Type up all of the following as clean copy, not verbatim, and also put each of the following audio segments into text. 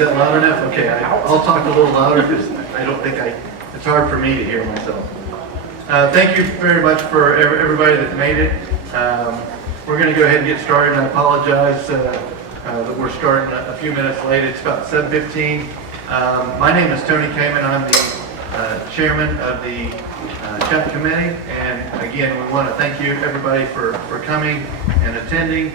that loud enough? Okay, I'll talk a little louder because I don't think it's hard for me to hear myself. Thank you very much for everybody that made it. We're going to go ahead and get started, and I apologize that we're starting a few minutes late. It's about 7:15. My name is Tony Kamen. I'm the chairman of the SHAC committee, and again, we want to thank you everybody for coming and attending.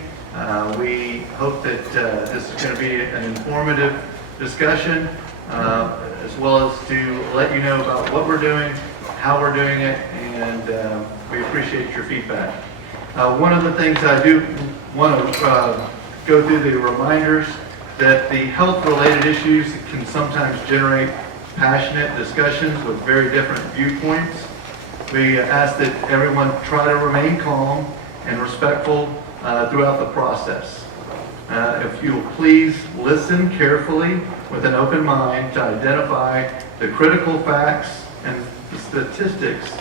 We hope that this is going to be an informative discussion, as well as to let you know about what we're doing, how we're doing it, and we appreciate your feedback. One of the things I do want to go through the reminders that the health-related issues can sometimes generate passionate discussions with very different viewpoints. We ask that everyone try to remain calm and respectful throughout the process. If you'll please listen carefully with an open mind to identify the critical facts and the statistics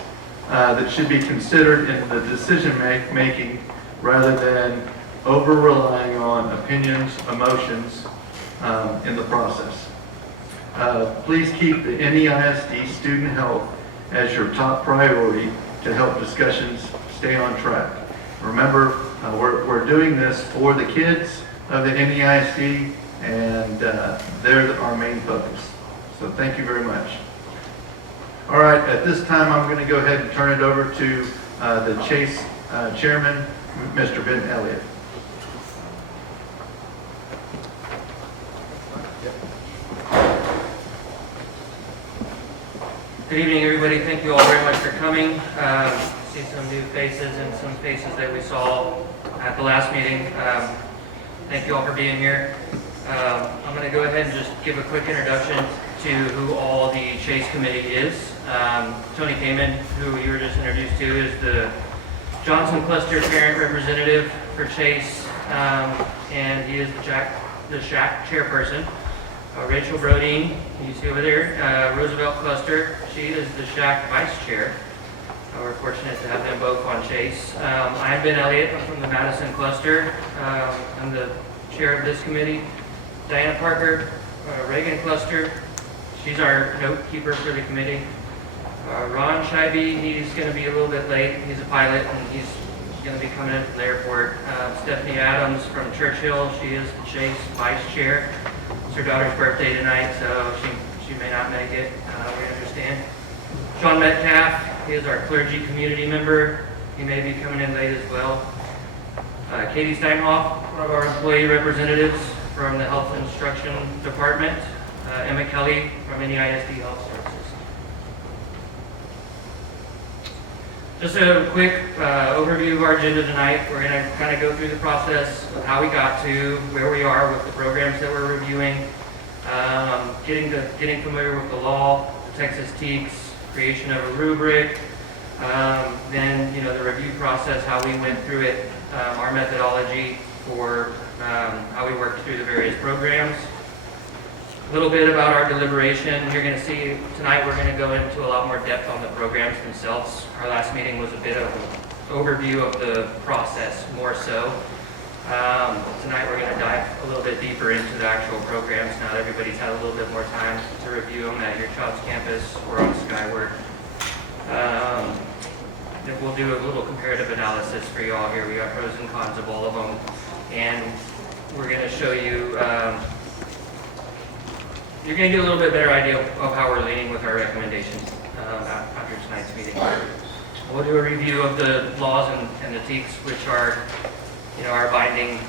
that should be considered in the decision making rather than over-relying on opinions, emotions in the process. Please keep the NEISD student health as your top priority to help discussions stay on track. Remember, we're doing this for the kids of the NEISD, and they're our main focus. So thank you very much. All right, at this time, I'm going to go ahead and turn it over to the Chase chairman, Mr. Ben Elliott. Good evening, everybody. Thank you all very much for coming. See some new faces and some faces that we saw at the last meeting. Thank you all for being here. I'm going to go ahead and just give a quick introduction to who all the Chase Committee is. Tony Kamen, who you were just introduced to, is the Johnson Cluster Parent Representative for Chase, and he is the SHAC Chairperson. Rachel Brodeen, you see over there, Roosevelt Cluster, she is the SHAC Vice Chair. We're fortunate to have them both on Chase. I'm Ben Elliott, I'm from the Madison Cluster. I'm the chair of this committee. Diana Parker, Reagan Cluster, she's our note keeper for the committee. Ron Scheibe, he's going to be a little bit late. He's a pilot and he's going to be coming in from the airport. Stephanie Adams from Churchill, she is the Chase Vice Chair. It's her daughter's birthday tonight, so she may not make it. We understand. Sean Metcalf, he is our clergy community member. He may be coming in late as well. Katie Steinhoff, one of our employee representatives from the Health Instruction Department. Emma Kelly from NEISD Health Services. Just a quick overview of our agenda tonight. We're going to kind of go through the process of how we got to where we are with the programs that we're reviewing, getting familiar with the law, the Texas TEKS, creation of a rubric, then the review process, how we went through it, our methodology for how we worked through the various programs. A little bit about our deliberation. You're going to see tonight we're going to go into a lot more depth on the programs themselves. Our last meeting was a bit of an overview of the process, more so. Tonight we're going to dive a little bit deeper into the actual programs now that everybody's had a little bit more time to review them at your child's campus or on Skyward. Then we'll do a little comparative analysis for you all here. We got pros and cons of all of them, and we're going to show you you're going to get a little bit better idea of how we're leaning with our recommendations after tonight's meeting. We'll do a review of the laws and the TEKS, which are, our binding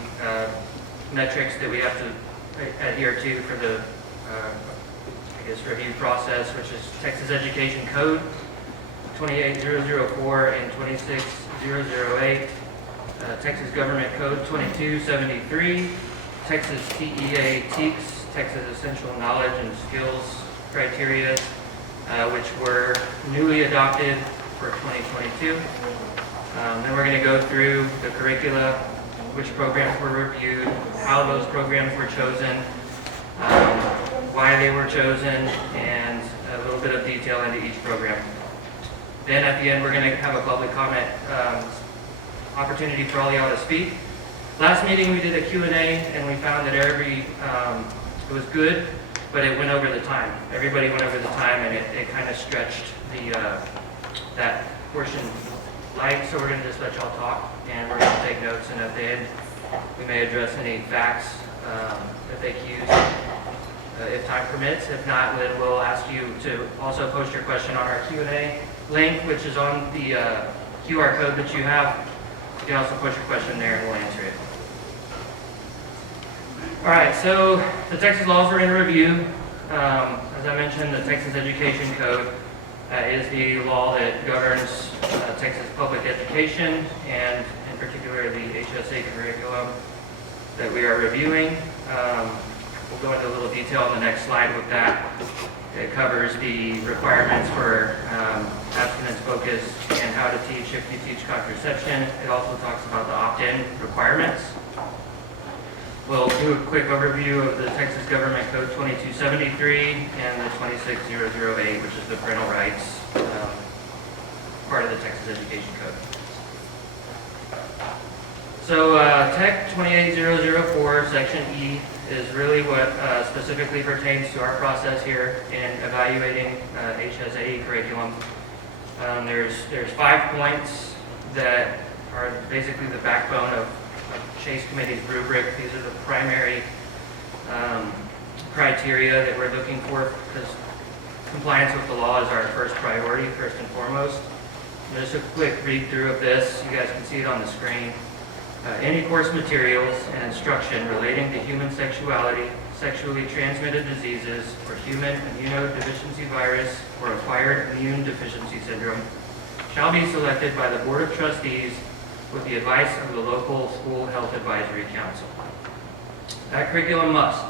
metrics that we have to adhere to for the, review process, which is Texas Education Code 28004 and 26008, Texas Government Code 2273, Texas TEA TEKS, Texas Essential Knowledge and Skills Criteria, which were newly adopted for 2022. Then we're going to go through the curricula, which programs were reviewed, how those programs were chosen, why they were chosen, and a little bit of detail into each program. Then at the end, we're going to have a public comment opportunity for all y'all to speak. Last meeting we did a Q&A, and we found that every It was good, but it went over the time. Everybody went over the time, and it kind of stretched that portion light. So we're going to just let y'all talk, and we're going to take notes, and at the end, we may address any facts that they use if time permits. If not, then we'll ask you to also post your question on our Q&A link, which is on the QR code that you have. You can also post your question there, and we'll answer it. All right, so the Texas laws we're going to review. As I mentioned, the Texas Education Code is the law that governs Texas public education, and in particular the HSA curriculum that we are reviewing. We'll go into a little detail on the next slide with that. It covers the requirements for abstinence focus and how to teach if you teach contraception. It also talks about the opt-in requirements. We'll do a quick overview of the Texas Government Code 2273 and the 26008, which is the parental rights part of the Texas Education Code. So Tech 28004, Section E, is really what specifically pertains to our process here in evaluating HSAE curriculum. There's 5 points that are basically the backbone of Chase Committee's rubric. These are the primary criteria that we're looking for, because compliance with the law is our first priority, first and foremost. Just a quick read through of this. You guys can see it on the screen. Any course materials and instruction relating to human sexuality, sexually transmitted diseases, or human immunodeficiency virus or acquired immune deficiency syndrome shall be selected by the Board of Trustees with the advice of the local school health advisory council. That curriculum must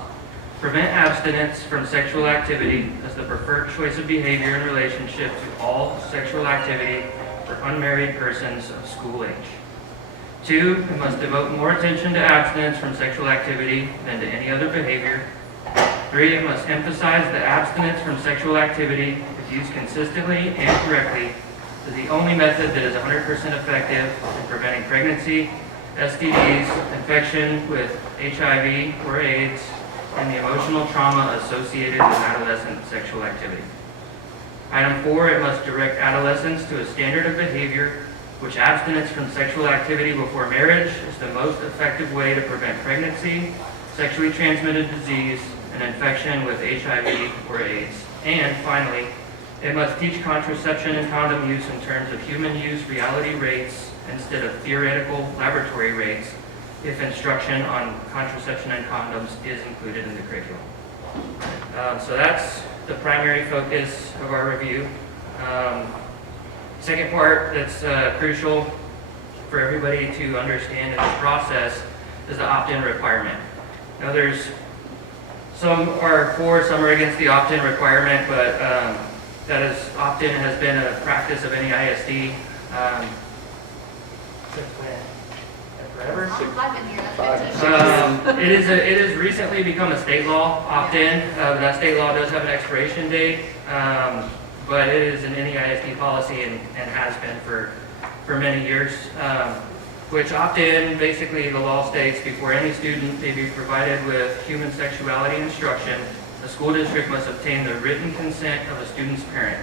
prevent abstinence from sexual activity as the preferred choice of behavior in relationship to all sexual activity for unmarried persons of school age. 2, it must devote more attention to abstinence from sexual activity than to any other behavior. 3, it must emphasize that abstinence from sexual activity, if used consistently and correctly, is the only method that is 100% effective in preventing pregnancy, STDs, infection with HIV or AIDS, and the emotional trauma associated with adolescent sexual activity. Item 4, it must direct adolescents to a standard of behavior which abstinence from sexual activity before marriage is the most effective way to prevent pregnancy, sexually transmitted disease, and infection with HIV or AIDS. And finally, it must teach contraception and condom use in terms of human use reality rates instead of theoretical laboratory rates if instruction on contraception and condoms is included in the curriculum. So that's the primary focus of our review. Second part that's crucial for everybody to understand in this process is the opt-in requirement. Now there's some are for, some are against the opt-in requirement, but that is opt-in has been a practice of any ISD since when? Forever? I've been here, that's 15 years. It has recently become a state law, opt-in. That state law does have an expiration date, but it is an NEISD policy and has been for many years. Which opt-in, basically the law states before any student may be provided with human sexuality instruction, the school district must obtain the written consent of a student's parent.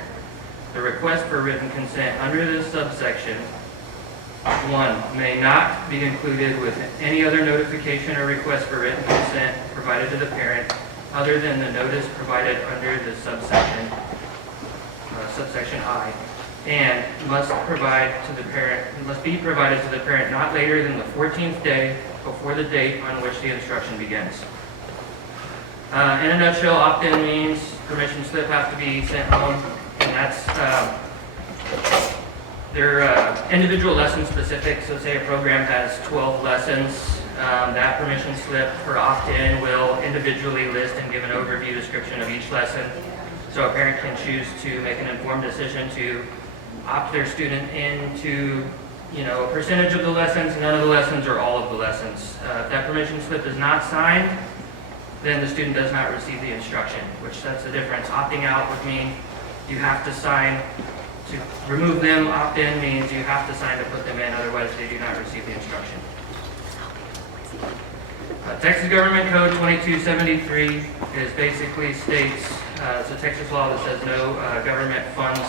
The request for written consent under this subsection 1 may not be included with any other notification or request for written consent provided to the parent other than the notice provided under the subsection I, and must be provided to the parent not later than the 14th day before the date on which the instruction begins. In a nutshell, opt-in means permission slip has to be sent home, and that's they're individual lesson specific. So say a program has 12 lessons, that permission slip for opt-in will individually list and give an overview description of each lesson. So a parent can choose to make an informed decision to opt their student into, a percentage of the lessons, none of the lessons, or all of the lessons. If that permission slip is not signed, then the student does not receive the instruction, which that's the difference. Opting out would mean you have to sign to remove them. Opt-in means you have to sign to put them in, otherwise they do not receive the instruction. Texas Government Code 2273 is basically states, it's a Texas law that says no government funds,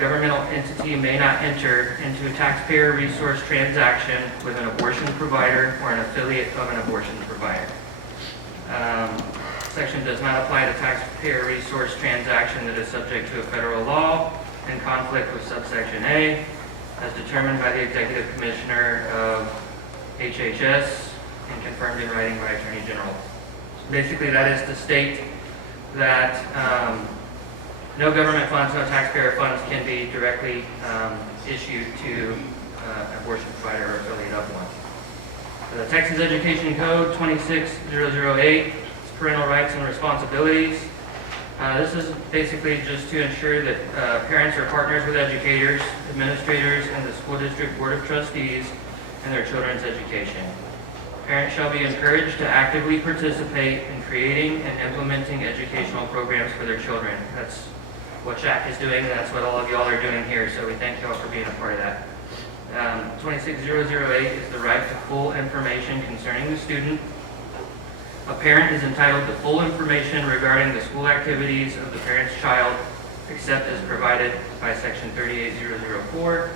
governmental entity may not enter into a taxpayer resource transaction with an abortion provider or an affiliate of an abortion provider. Section does not apply to taxpayer resource transaction that is subject to a federal law in conflict with subsection A, as determined by the Executive Commissioner of HHS and confirmed in writing by Attorney General. Basically, that is to state that no government funds, no taxpayer funds can be directly issued to an abortion provider or affiliate of one. The Texas Education Code 26008, parental rights and responsibilities. This is basically just to ensure that parents are partners with educators, administrators, and the school district board of trustees in their children's education. Parents shall be encouraged to actively participate in creating and implementing educational programs for their children. That's what SHAC is doing, and that's what all of y'all are doing here, so we thank y'all for being a part of that. 26008 is the right to full information concerning the student. A parent is entitled to full information regarding the school activities of the parent's child, except as provided by Section 38004.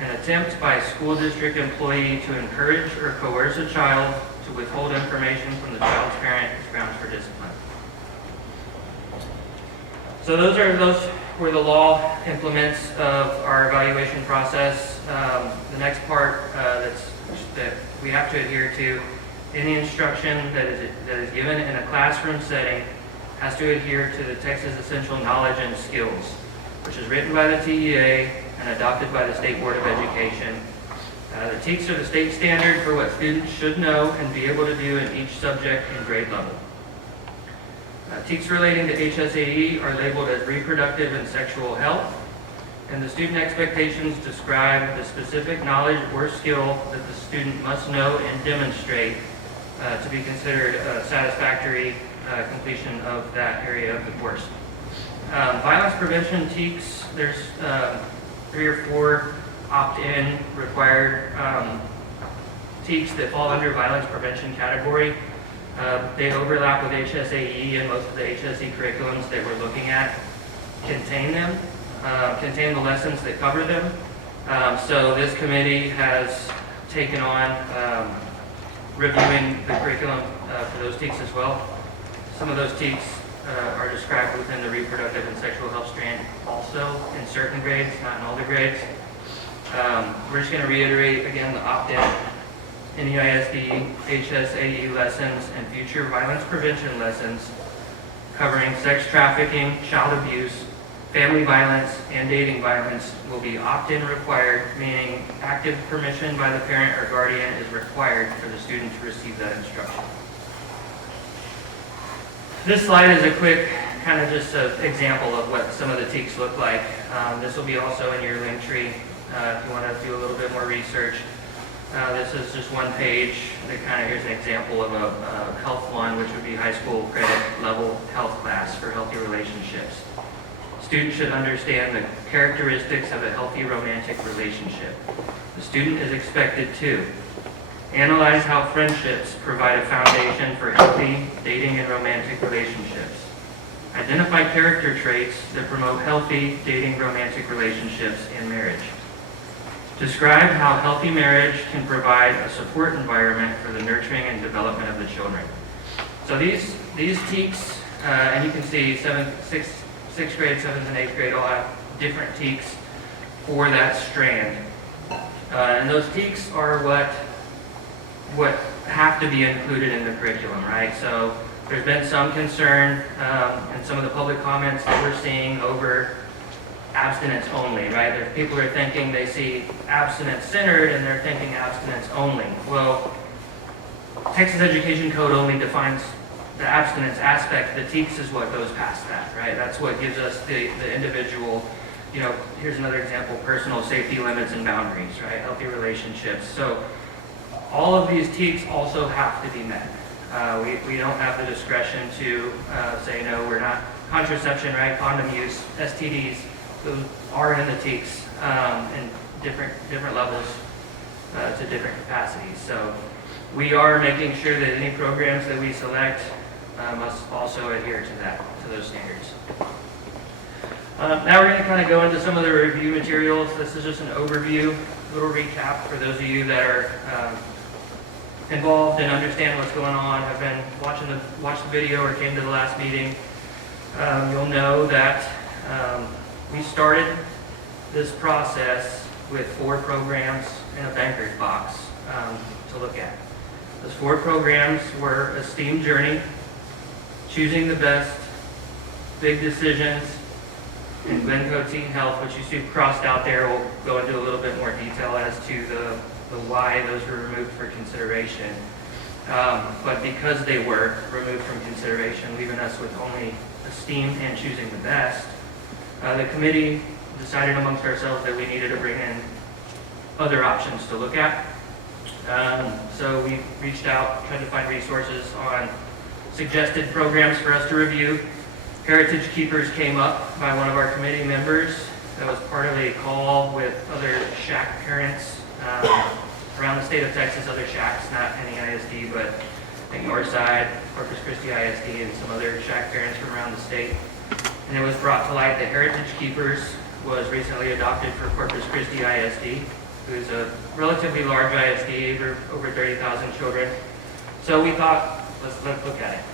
An attempt by a school district employee to encourage or coerce a child to withhold information from the child's parent is grounds for discipline. So those were the law implements of our evaluation process. The next part that we have to adhere to, any instruction that is given in a classroom setting has to adhere to the Texas Essential Knowledge and Skills, which is written by the TEA and adopted by the State Board of Education. The TEKS are the state standard for what students should know and be able to do in each subject and grade level. TEKS relating to HSAE are labeled as reproductive and sexual health, and the student expectations describe the specific knowledge or skill that the student must know and demonstrate to be considered a satisfactory completion of that area of the course. Violence prevention TEKS, there's 3 or 4 opt-in required TEKS that fall under violence prevention category. They overlap with HSAE, and most of the HSE curriculums that we're looking at contain them, contain the lessons that cover them. So this committee has taken on reviewing the curriculum for those TEKS as well. Some of those TEKS are described within the reproductive and sexual health strand also in certain grades, not in all the grades. We're just going to reiterate again the opt-in, NEISD, HSAE lessons, and future violence prevention lessons covering sex trafficking, child abuse, family violence, and dating violence will be opt-in required, meaning active permission by the parent or guardian is required for the student to receive that instruction. This slide is a quick kind of just an example of what some of the TEKS look like. This will be also in your link tree if you want to do a little bit more research. This is just one page that kind of, here's an example of a health one, which would be high school credit level health class for healthy relationships. Students should understand the characteristics of a healthy romantic relationship. The student is expected to analyze how friendships provide a foundation for healthy dating and romantic relationships. Identify character traits that promote healthy dating, romantic relationships, and marriage. Describe how healthy marriage can provide a support environment for the nurturing and development of the children. So these TEKS, and you can see 6th grade, 7th, and 8th grade all have different TEKS for that strand. And those TEKS are what have to be included in the curriculum, right? So there's been some concern in some of the public comments that we're seeing over abstinence only, right? People are thinking they see abstinence centered and they're thinking abstinence only. Well, Texas Education Code only defines the abstinence aspect. The TEKS is what goes past that, right? That's what gives us the individual, here's another example, personal safety limits and boundaries, right? Healthy relationships. So all of these TEKS also have to be met. We don't have the discretion to say, no, we're not. Contraception, right? Condom use, STDs, those are in the TEKS in different levels to different capacities. So We are making sure that any programs that we select must also adhere to those standards. Now we're going to kind of go into some of the review materials. This is just an overview, little recap for those of you that are involved and understand what's going on, have been watched the video or came to the last meeting. You'll know that we started this process with 4 programs in a banker's box to look at. Those 4 programs were a STEAM journey, choosing the best, big decisions, and Glencoe Teen Health, which you see crossed out there. We'll go into a little bit more detail as to the why those were removed for consideration. But because they were removed from consideration, leaving us with only STEAM and choosing the best, the committee decided amongst ourselves that we needed to bring in other options to look at. So we reached out, tried to find resources on suggested programs for us to review. Heritage Keepers came up by one of our committee members. That was part of a call with other SHAC parents around the state of Texas, other SHACs, not any ISD, but I think Northside, Corpus Christi ISD, and some other SHAC parents from around the state. And it was brought to light that Heritage Keepers was recently adopted for Corpus Christi ISD, who's a relatively large ISD, over 30,000 children. So we thought, let's look at it.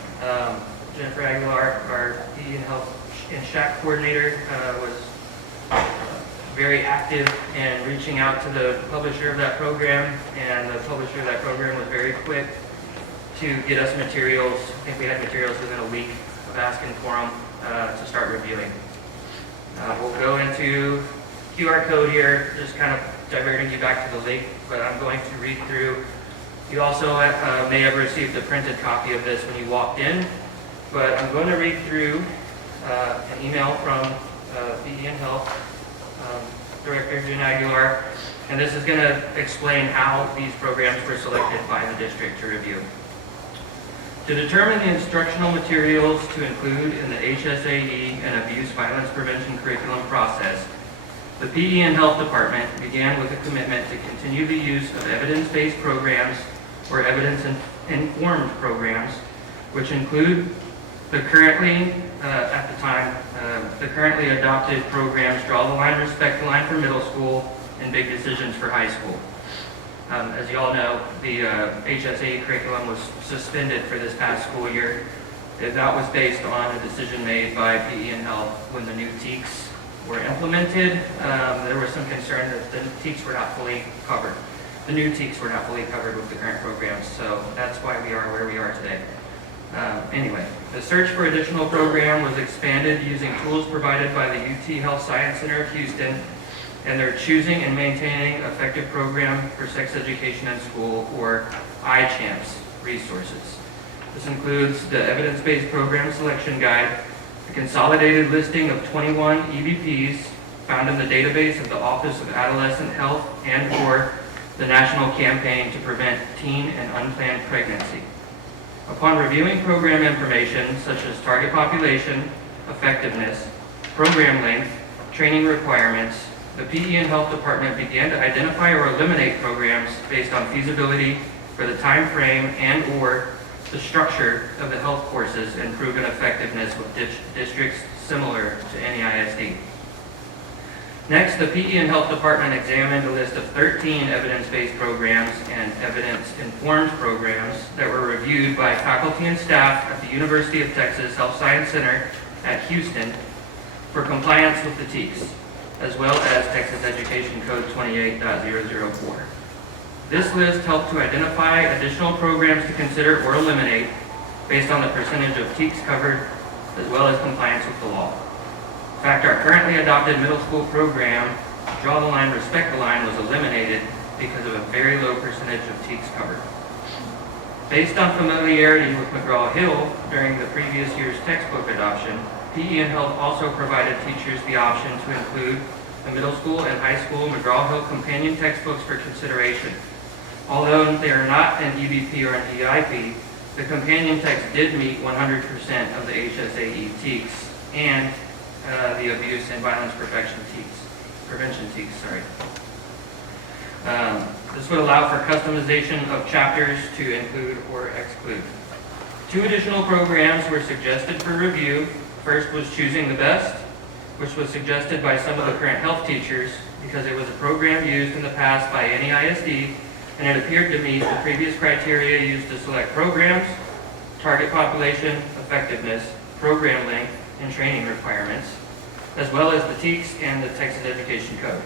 Jennifer Aguilar, our PE and Health and SHAC coordinator, was very active in reaching out to the publisher of that program, and the publisher of that program was very quick to get us materials. I think we had materials within a week of asking for them to start reviewing. We'll go into QR code here, just kind of diverting you back to the link, but I'm going to read through. You also may have received a printed copy of this when you walked in, but I'm going to read through an email from PE and Health Director Jen Aguilar, and this is going to explain how these programs were selected by the district to review. To determine the instructional materials to include in the HSAE and abuse violence prevention curriculum process, the PE and Health Department began with a commitment to continue the use of evidence-based programs or evidence-informed programs, which include the currently, at the time, the currently adopted programs Draw the Line, Respect the Line for middle school, and Big Decisions for high school. As you all know, the HSAE curriculum was suspended for this past school year. That was based on a decision made by PE and Health when the new TEKS were implemented. There was some concern that the TEKS were not fully covered. The new TEKS were not fully covered with the current programs, so that's why we are where we are today. Anyway, the search for additional program was expanded using tools provided by the UT Health Science Center of Houston and their Choosing and Maintaining Effective Program for Sex Education in School, or iChamps, resources. This includes the Evidence-Based Program Selection Guide, a consolidated listing of 21 EBPs found in the database of the Office of Adolescent Health and/or the National Campaign to Prevent Teen and Unplanned Pregnancy. Upon reviewing program information such as target population, effectiveness, program length, training requirements, the PE and Health Department began to identify or eliminate programs based on feasibility for the time frame and/or the structure of the health courses and proven effectiveness with districts similar to any ISD. Next, the PE and Health Department examined a list of 13 evidence-based programs and evidence-informed programs that were reviewed by faculty and staff at the University of Texas Health Science Center at Houston for compliance with the TEKS, as well as Texas Education Code 28.004. This list helped to identify additional programs to consider or eliminate based on the percentage of TEKS covered, as well as compliance with the law. In fact, our currently adopted middle school program, Draw the Line, Respect the Line, was eliminated because of a very low percentage of TEKS covered. Based on familiarity with McGraw-Hill during the previous year's textbook adoption, PE and Health also provided teachers the option to include the middle school and high school McGraw-Hill companion textbooks for consideration. Although they are not an EBP or an EIP, the companion text did meet 100% of the HSAE TEKS and the abuse and violence prevention TEKS. This would allow for customization of chapters to include or exclude. 2 additional programs were suggested for review. First was Choosing the Best, which was suggested by some of the current health teachers because it was a program used in the past by any ISD, and it appeared to meet the previous criteria used to select programs, target population, effectiveness, program length, and training requirements, as well as the TEKS and the Texas Education Code.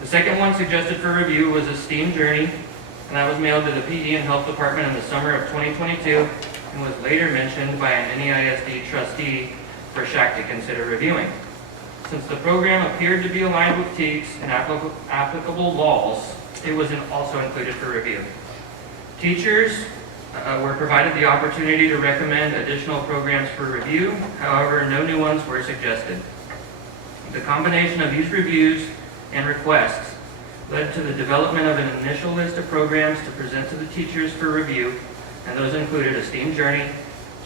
The second one suggested for review was a STEAM Journey, and that was mailed to the PE and Health Department in the summer of 2022 and was later mentioned by an NEISD trustee for SHAC to consider reviewing. Since the program appeared to be aligned with TEKS and applicable laws, it was also included for review. Teachers were provided the opportunity to recommend additional programs for review. However, no new ones were suggested. The combination of these reviews and requests led to the development of an initial list of programs to present to the teachers for review, and those included a STEAM Journey,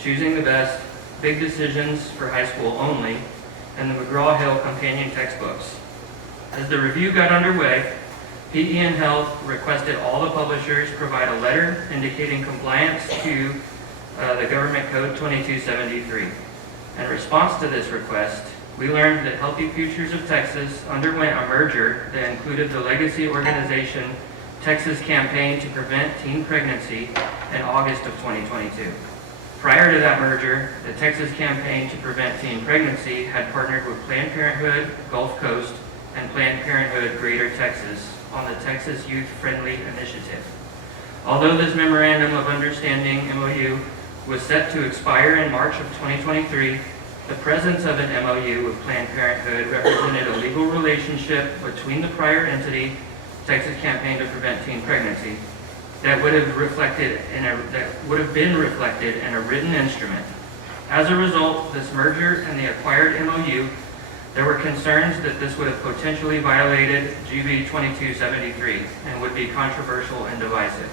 Choosing the Best, Big Decisions for high school only, and the McGraw-Hill companion textbooks. As the review got underway, PE and Health requested all the publishers provide a letter indicating compliance to the Government Code 2273. In response to this request, we learned that Healthy Futures of Texas underwent a merger that included the legacy organization Texas Campaign to Prevent Teen Pregnancy in August of 2022. Prior to that merger, the Texas Campaign to Prevent Teen Pregnancy had partnered with Planned Parenthood Gulf Coast and Planned Parenthood Greater Texas on the Texas Youth Friendly Initiative. Although this Memorandum of Understanding, MOU, was set to expire in March of 2023, the presence of an MOU with Planned Parenthood represented a legal relationship between the prior entity, Texas Campaign to Prevent Teen Pregnancy, that would have been reflected in a written instrument. As a result, this merger and the acquired MOU, there were concerns that this would have potentially violated GB 2273 and would be controversial and divisive.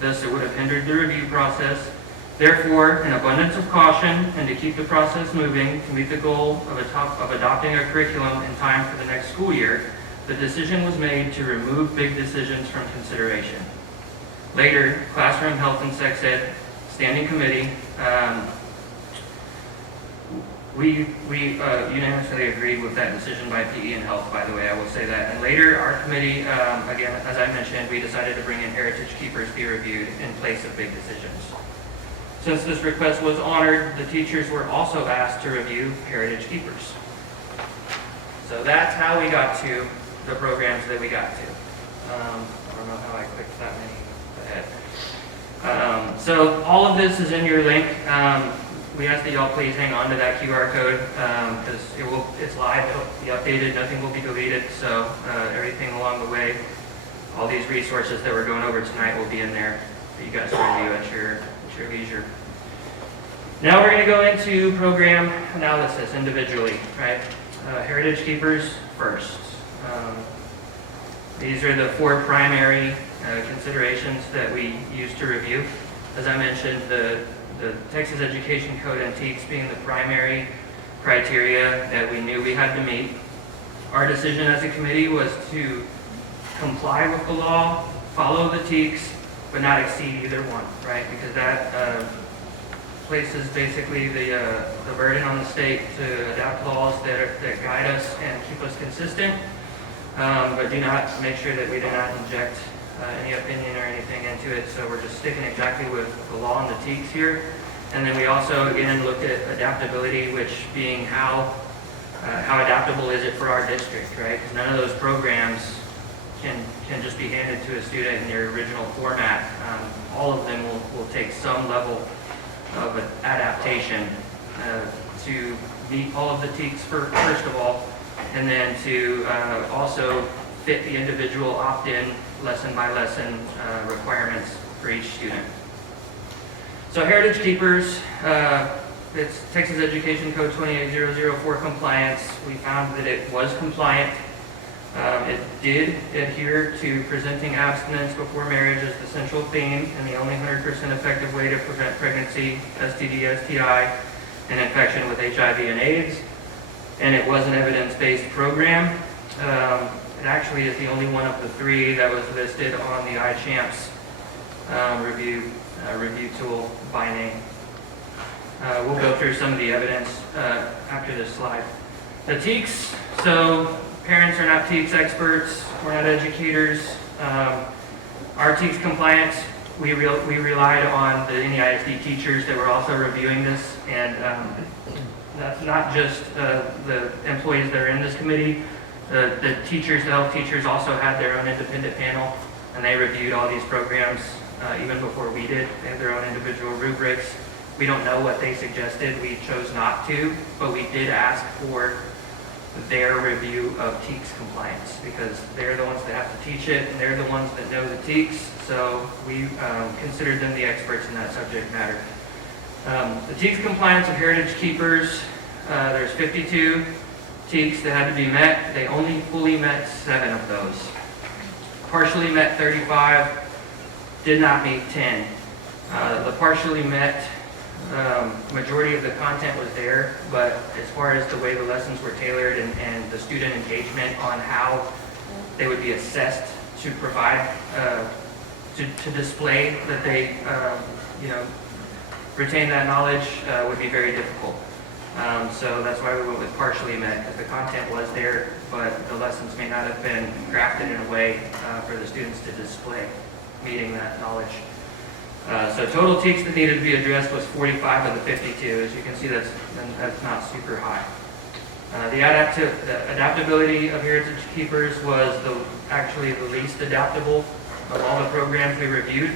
Thus, it would have hindered the review process. Therefore, in abundance of caution and to keep the process moving to meet the goal of adopting a curriculum in time for the next school year, the decision was made to remove Big Decisions from consideration. Later, Classroom Health and Sex Ed Standing Committee, we unanimously agreed with that decision by PE and Health, by the way, I will say that. And later, our committee, again, as I mentioned, we decided to bring in Heritage Keepers be reviewed in place of Big Decisions. Since this request was honored, the teachers were also asked to review Heritage Keepers. So that's how we got to the programs that we got to. I don't know how I clicked that many ahead. So all of this is in your link. We ask that y'all please hang on to that QR code because it's live, it'll be updated, nothing will be deleted. So everything along the way, all these resources that we're going over tonight will be in there for you guys to review at your leisure. Now we're going to go into program analysis individually, right? Heritage Keepers first. These are the 4 primary considerations that we use to review. As I mentioned, the Texas Education Code and TEKS being the primary criteria that we knew we had to meet. Our decision as a committee was to comply with the law, follow the TEKS, but not exceed either one, right? Because that places basically the burden on the state to adopt laws that guide us and keep us consistent, but do not make sure that we do not inject any opinion or anything into it. So we're just sticking exactly with the law and the TEKS here. And then we also, again, looked at adaptability, which being how adaptable is it for our district, right? Because none of those programs can just be handed to a student in their original format. All of them will take some level of adaptation to meet all of the TEKS first of all, and then to also fit the individual opt-in lesson by lesson requirements for each student. So Heritage Keepers, it's Texas Education Code 28004 compliance. We found that it was compliant. It did adhere to presenting abstinence before marriage as the central theme and the only 100% effective way to prevent pregnancy, STD, STI, and infection with HIV and AIDS. And it was an evidence-based program. It actually is the only one of the three that was listed on the iChamps review tool by name. We'll go through some of the evidence after this slide. The TEKS, so parents are not TEKS experts, we're not educators. Our TEKS compliance, we relied on the NEISD teachers that were also reviewing this, and that's not just the employees that are in this committee. The teachers, the health teachers also had their own independent panel, and they reviewed all these programs even before we did. They had their own individual rubrics. We don't know what they suggested. We chose not to, but we did ask for their review of TEKS compliance because they're the ones that have to teach it, and they're the ones that know the TEKS, so we considered them the experts in that subject matter. The TEKS compliance of Heritage Keepers, there's 52 TEKS that had to be met. They only fully met 7 of those. Partially met 35, did not meet 10. The partially met, majority of the content was there, but as far as the way the lessons were tailored and the student engagement on how they would be assessed to provide, to display that they, retain that knowledge would be very difficult. So that's why we went with partially met, because the content was there, but the lessons may not have been crafted in a way for the students to display meeting that knowledge. So total TEKS that needed to be addressed was 45 of the 52. As you can see, that's not super high. The adaptability of Heritage Keepers was actually the least adaptable of all the programs we reviewed.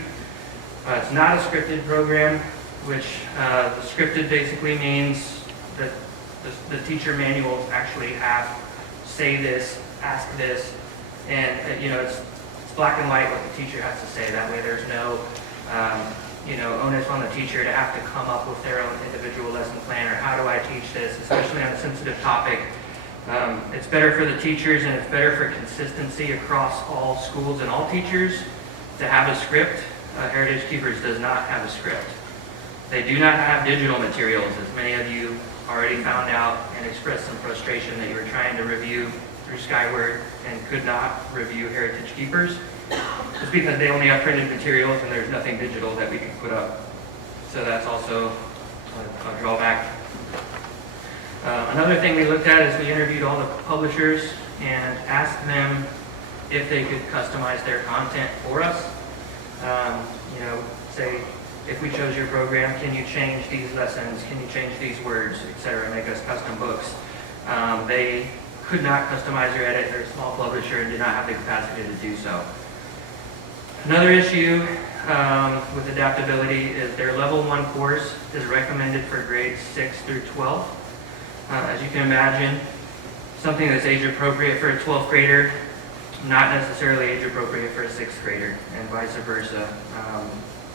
It's not a scripted program, which the scripted basically means that the teacher manuals actually have say this, ask this, and it's black and white what the teacher has to say. That way there's no onus on the teacher to have to come up with their own individual lesson plan or how do I teach this, especially on a sensitive topic. It's better for the teachers and it's better for consistency across all schools and all teachers to have a script. Heritage Keepers does not have a script. They do not have digital materials, as many of you already found out and expressed some frustration that you were trying to review through Skyward and could not review Heritage Keepers. It's because they only have printed materials and there's nothing digital that we can put up. So that's also a drawback. Another thing we looked at is we interviewed all the publishers and asked them if they could customize their content for us. Say, if we chose your program, can you change these lessons? Can you change these words, etc., make us custom books? They could not customize or edit. They're a small publisher and did not have the capacity to do so. Another issue with adaptability is their level 1 course is recommended for grades 6 through 12. As you can imagine, something that's age appropriate for a 12th grader, not necessarily age appropriate for a 6th grader, and vice versa.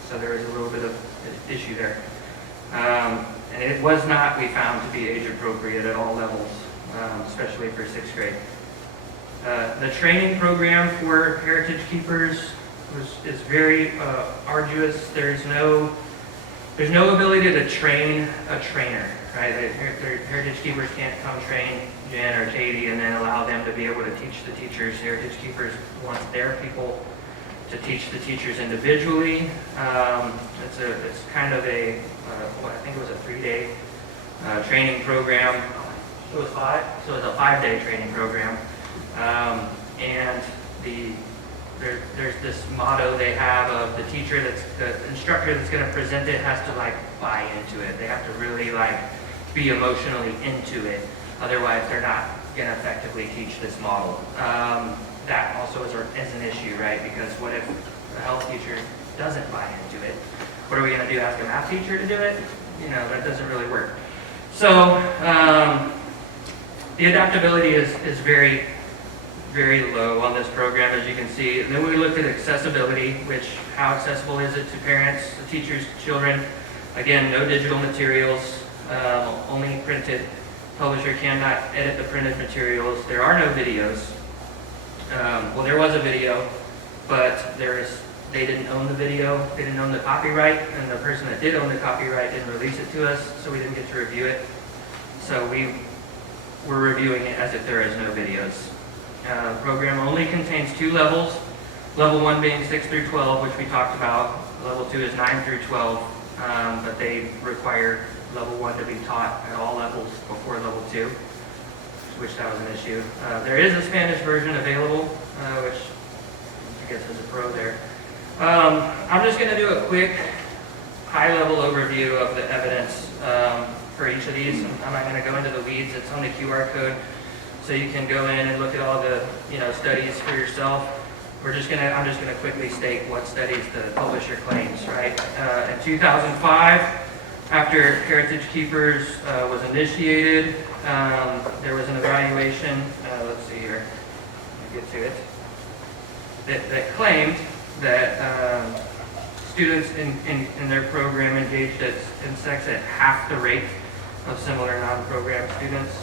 So there is a little bit of issue there. And it was not, we found, to be age appropriate at all levels, especially for 6th grade. The training program for Heritage Keepers is very arduous. There's no ability to train a trainer, right? Heritage Keepers can't come train Jen or Katie and then allow them to be able to teach the teachers. Heritage Keepers wants their people to teach the teachers individually. It's kind of I think it was a 3-day training program. It was 5, so it was a 5-day training program. And there's this motto they have of the instructor that's going to present it has to buy into it. They have to really be emotionally into it. Otherwise, they're not going to effectively teach this model. That also is an issue, right? Because what if a health teacher doesn't buy into it? What are we going to do? Ask a math teacher to do it? That doesn't really work. So the adaptability is very, very low on this program, as you can see. And then we looked at accessibility, which how accessible is it to parents, to teachers, to children? Again, no digital materials, only printed. Publisher cannot edit the printed materials. There are no videos. There was a video, but they didn't own the video. They didn't own the copyright, and the person that did own the copyright didn't release it to us, so we didn't get to review it. So we were reviewing it as if there is no videos. Program only contains 2 levels, level 1 being 6 through 12, which we talked about. Level 2 is 9 through 12, but they require level 1 to be taught at all levels before level 2, which that was an issue. There is a Spanish version available, which I guess is a pro there. I'm just going to do a quick high-level overview of the evidence for each of these. I'm not going to go into the weeds. It's on the QR code, so you can go in and look at all the studies for yourself. I'm just going to quickly state what studies the publisher claims. Right, in 2005, after Heritage Keepers was initiated, there was an evaluation. Let's see here. Let me get to it. That claimed that students in their program engaged in sex at half the rate of similar non-program students.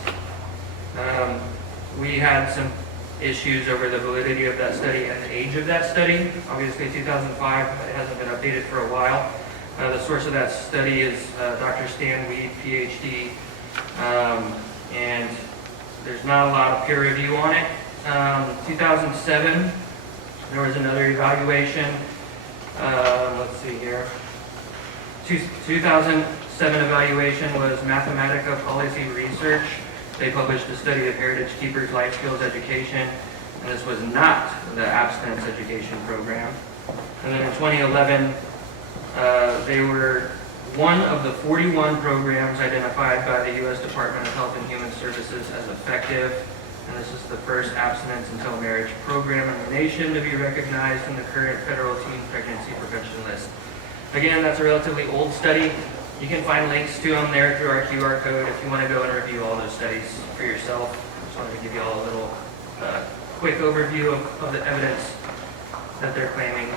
We had some issues over the validity of that study and the age of that study. Obviously 2005, it hasn't been updated for a while. The source of that study is Dr. Stan Weed, PhD, and there's not a lot of peer review on it. 2007, there was another evaluation. Let's see here. 2007 evaluation was Mathematica Policy Research. They published a study of Heritage Keepers Life Skills Education, and this was not the abstinence education program. And then in 2011, they were one of the 41 programs identified by the U.S. Department of Health and Human Services as effective. And this is the first abstinence until marriage program in the nation to be recognized in the current federal teen pregnancy prevention list. Again, that's a relatively old study. You can find links to them there through our QR code if you want to go and review all those studies for yourself. Just wanted to give you all a little quick overview of the evidence that they're claiming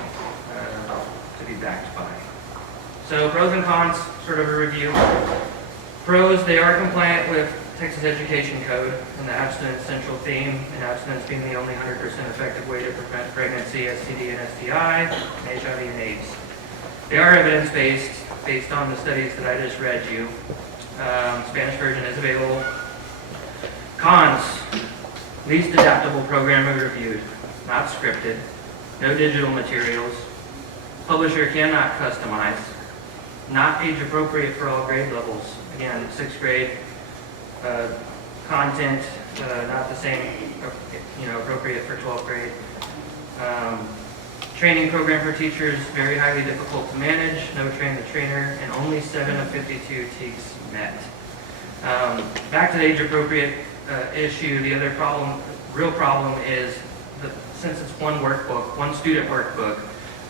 to be backed by. So pros and cons, sort of a review. Pros, they are compliant with Texas Education Code and the abstinence central theme, and abstinence being the only 100% effective way to prevent pregnancy, STD and STI, and HIV and AIDS. They are evidence-based, based on the studies that I just read you. Spanish version is available. Cons, least adaptable program reviewed, not scripted, no digital materials, publisher cannot customize, not age appropriate for all grade levels. Again, 6th grade content, not the same, appropriate for 12th grade. Training program for teachers, very highly difficult to manage, no train the trainer, and only 7 of 52 TEKs met. Back to the age appropriate issue, the other real problem is since it's one workbook, one student workbook,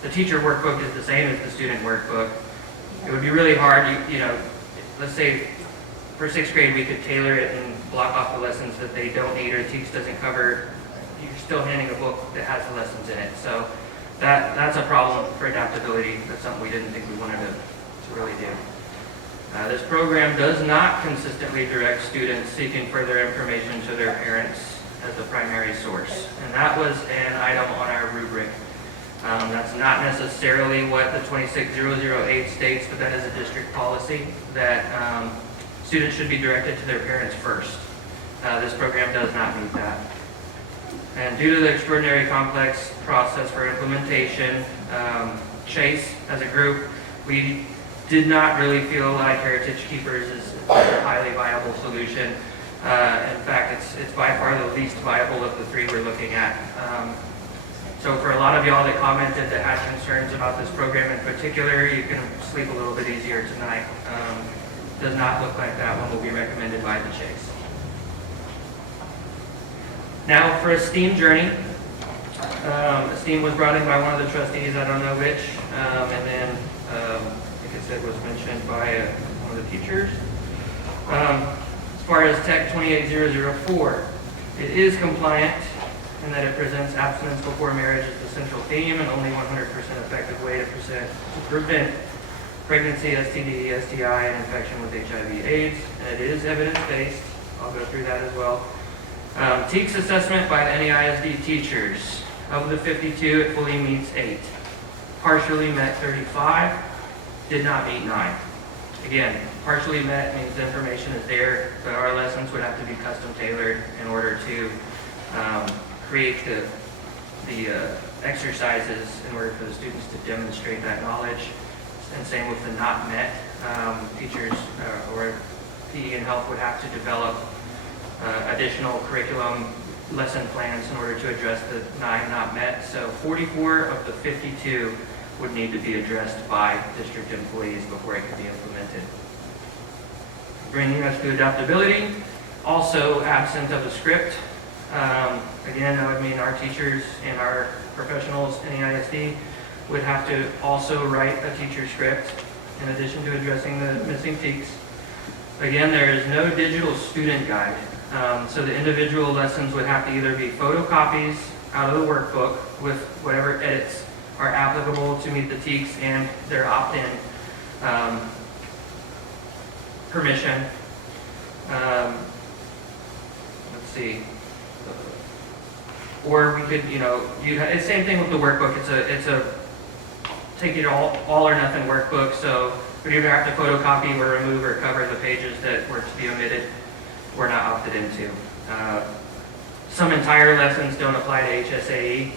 the teacher workbook is the same as the student workbook. It would be really hard, let's say for 6th grade we could tailor it and block off the lessons that they don't need or TEKS doesn't cover. You're still handing a book that has the lessons in it. So that's a problem for adaptability. That's something we didn't think we wanted to really do. This program does not consistently direct students seeking further information to their parents as the primary source. And that was an item on our rubric. That's not necessarily what the 26008 states, but that is a district policy that students should be directed to their parents first. This program does not meet that. And due to the extraordinary complex process for implementation, Chase, as a group, we did not really feel like Heritage Keepers is a highly viable solution. In fact, it's by far the least viable of the 3 we're looking at. So for a lot of y'all that commented that had concerns about this program in particular, you can sleep a little bit easier tonight. Does not look like that one will be recommended by the Chase. Now for Esteem Journey. Esteem was brought in by one of the trustees, I don't know which, and then like I said, was mentioned by one of the teachers. As far as Tech 28004, it is compliant in that it presents abstinence before marriage as the central theme and only 100% effective way to prevent pregnancy, STD, STI, and infection with HIV/AIDS. And it is evidence-based. I'll go through that as well. TEKS assessment by the NEISD teachers. Of the 52, it fully meets 8. Partially met 35, did not meet 9. Again, partially met means the information is there, but our lessons would have to be custom tailored in order to create the exercises in order for the students to demonstrate that knowledge. And same with the not met. Teachers or PE and health would have to develop additional curriculum lesson plans in order to address the 9 not met. So 44 of the 52 would need to be addressed by district employees before it could be implemented. Bringing us to adaptability, also absent of a script. Again, that would mean our teachers and our professionals in the ISD would have to also write a teacher script in addition to addressing the missing TEKS. Again, there is no digital student guide. So the individual lessons would have to either be photocopies out of the workbook with whatever edits are applicable to meet the TEKS and their opt-in permission. Let's see. Or we could, it's same thing with the workbook. It's a take it all or nothing workbook. So we either have to photocopy or remove or cover the pages that were to be omitted or not opted into. Some entire lessons don't apply to HSAE.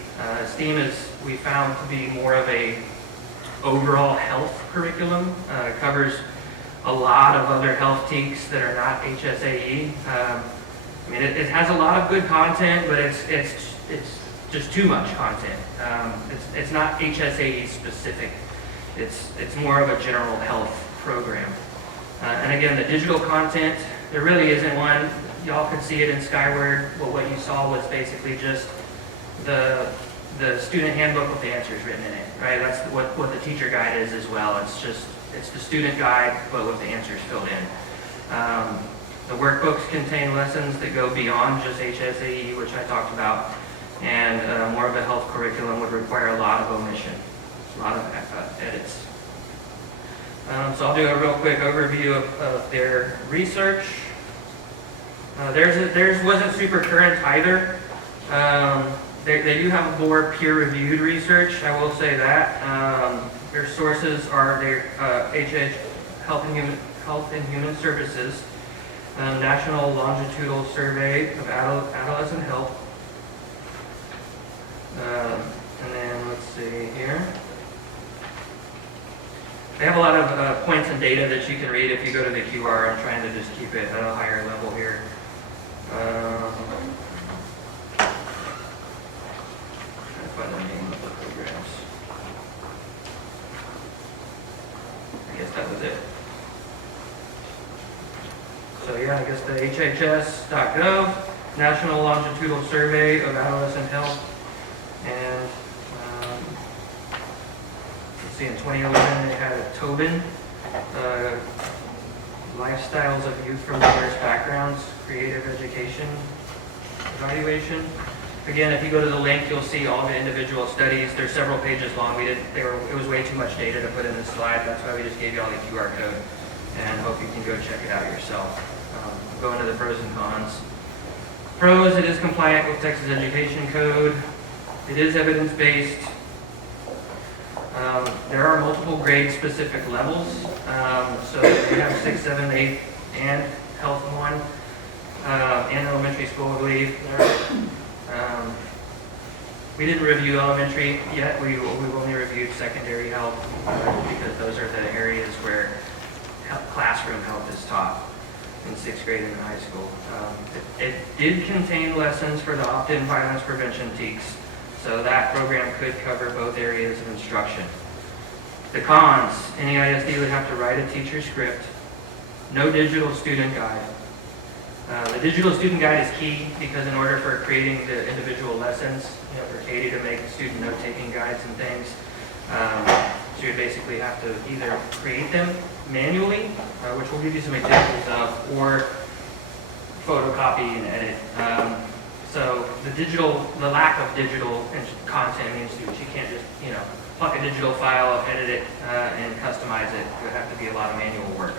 STEAM is, we found, to be more of a overall health curriculum. It covers a lot of other health TEKS that are not HSAE. It has a lot of good content, but it's just too much content. It's not HSAE specific. It's more of a general health program. And again, the digital content, there really isn't one. Y'all could see it in Skyward. Well, what you saw was basically just the student handbook with the answers written in it, right? That's what the teacher guide is as well. It's the student guide, but with the answers filled in. The workbooks contain lessons that go beyond just HSAE, which I talked about, and more of a health curriculum would require a lot of omission, a lot of edits. So I'll do a real quick overview of their research. Theirs wasn't super current either. They do have more peer-reviewed research, I will say that. Their sources are their Health and Human Services, National Longitudinal Survey of Adolescent Health. And then let's see here. They have a lot of points and data that you can read if you go to the QR. I'm trying to just keep it at a higher level here. Find the name of the programs. I guess that was it. So yeah, I guess the HHS.gov, National Longitudinal Survey of Adolescent Health, and let's see, in 2011 they had a Tobin, Lifestyles of Youth from Diverse Backgrounds, Creative Education Evaluation. Again, if you go to the link, you'll see all the individual studies. They're several pages long. It was way too much data to put in this slide. That's why we just gave you all the QR code, and hope you can go check it out yourself. Go into the pros and cons. Pros, it is compliant with Texas Education Code. It is evidence-based. There are multiple grade-specific levels. So we have 6, 7, 8, and Health 1, and elementary school, I believe. We didn't review elementary yet. We've only reviewed secondary health because those are the areas where classroom health is taught in 6th grade and in high school. It did contain lessons for the opt-in violence prevention TEKS, so that program could cover both areas of instruction. The cons, any ISD would have to write a teacher script, no digital student guide. The digital student guide is key because in order for creating the individual lessons, for Katie to make student note-taking guides and things, so you basically have to either create them manually, which we'll give you some examples of, or photocopy and edit. So the lack of digital content means you can't just, pluck a digital file, edit it, and customize it. It would have to be a lot of manual work.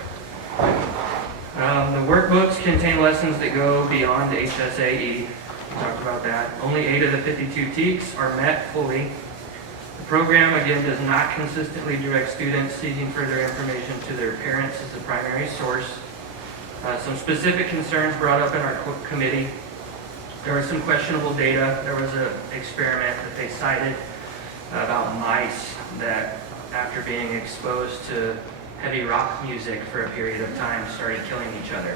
The workbooks contain lessons that go beyond the HSAE. We talked about that. Only 8 of the 52 TEKS are met fully. The program, again, does not consistently direct students seeking further information to their parents as the primary source. Some specific concerns brought up in our committee. There was some questionable data. There was an experiment that they cited about mice that, after being exposed to heavy rock music for a period of time, started killing each other.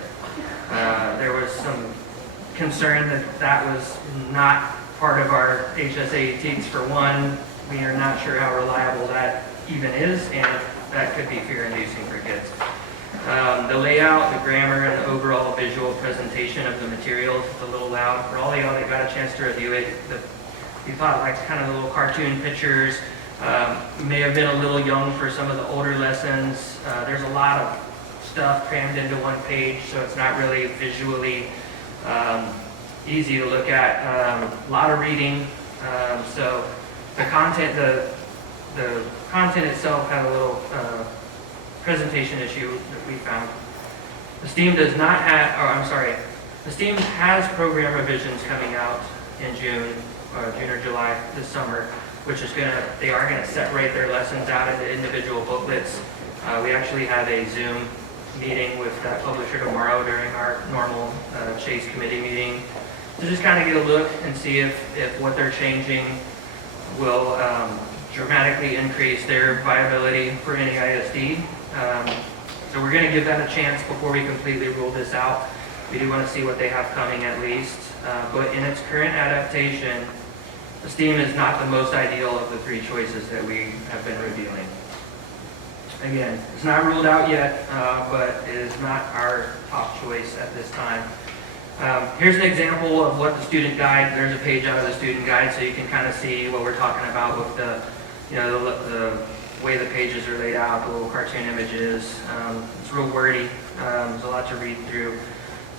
There was some concern that that was not part of our HSA teats. For one, we are not sure how reliable that even is, and that could be fear-inducing for kids. The layout, the grammar, and the overall visual presentation of the materials is a little loud. For all of y'all that got a chance to review it, we thought like kind of the little cartoon pictures may have been a little young for some of the older lessons. There's a lot of stuff crammed into one page, so it's not really visually easy to look at. A lot of reading, so the content itself had a little presentation issue that we found. The STEAM does not have, the STEAM has program revisions coming out in June or July this summer, which is they are gonna separate their lessons out into individual booklets. We actually have a Zoom meeting with that publisher tomorrow during our normal Chase committee meeting to just kind of get a look and see if what they're changing will dramatically increase their viability for any ISD. So we're going to give that a chance before we completely rule this out. We do want to see what they have coming at least. But in its current adaptation, the STEAM is not the most ideal of the three choices that we have been reviewing. Again, it's not ruled out yet, but it is not our top choice at this time. Here's an example of what the student guide, there's a page out of the student guide so you can kind of see what we're talking about with the way the pages are laid out, the little cartoon images. It's real wordy, there's a lot to read through.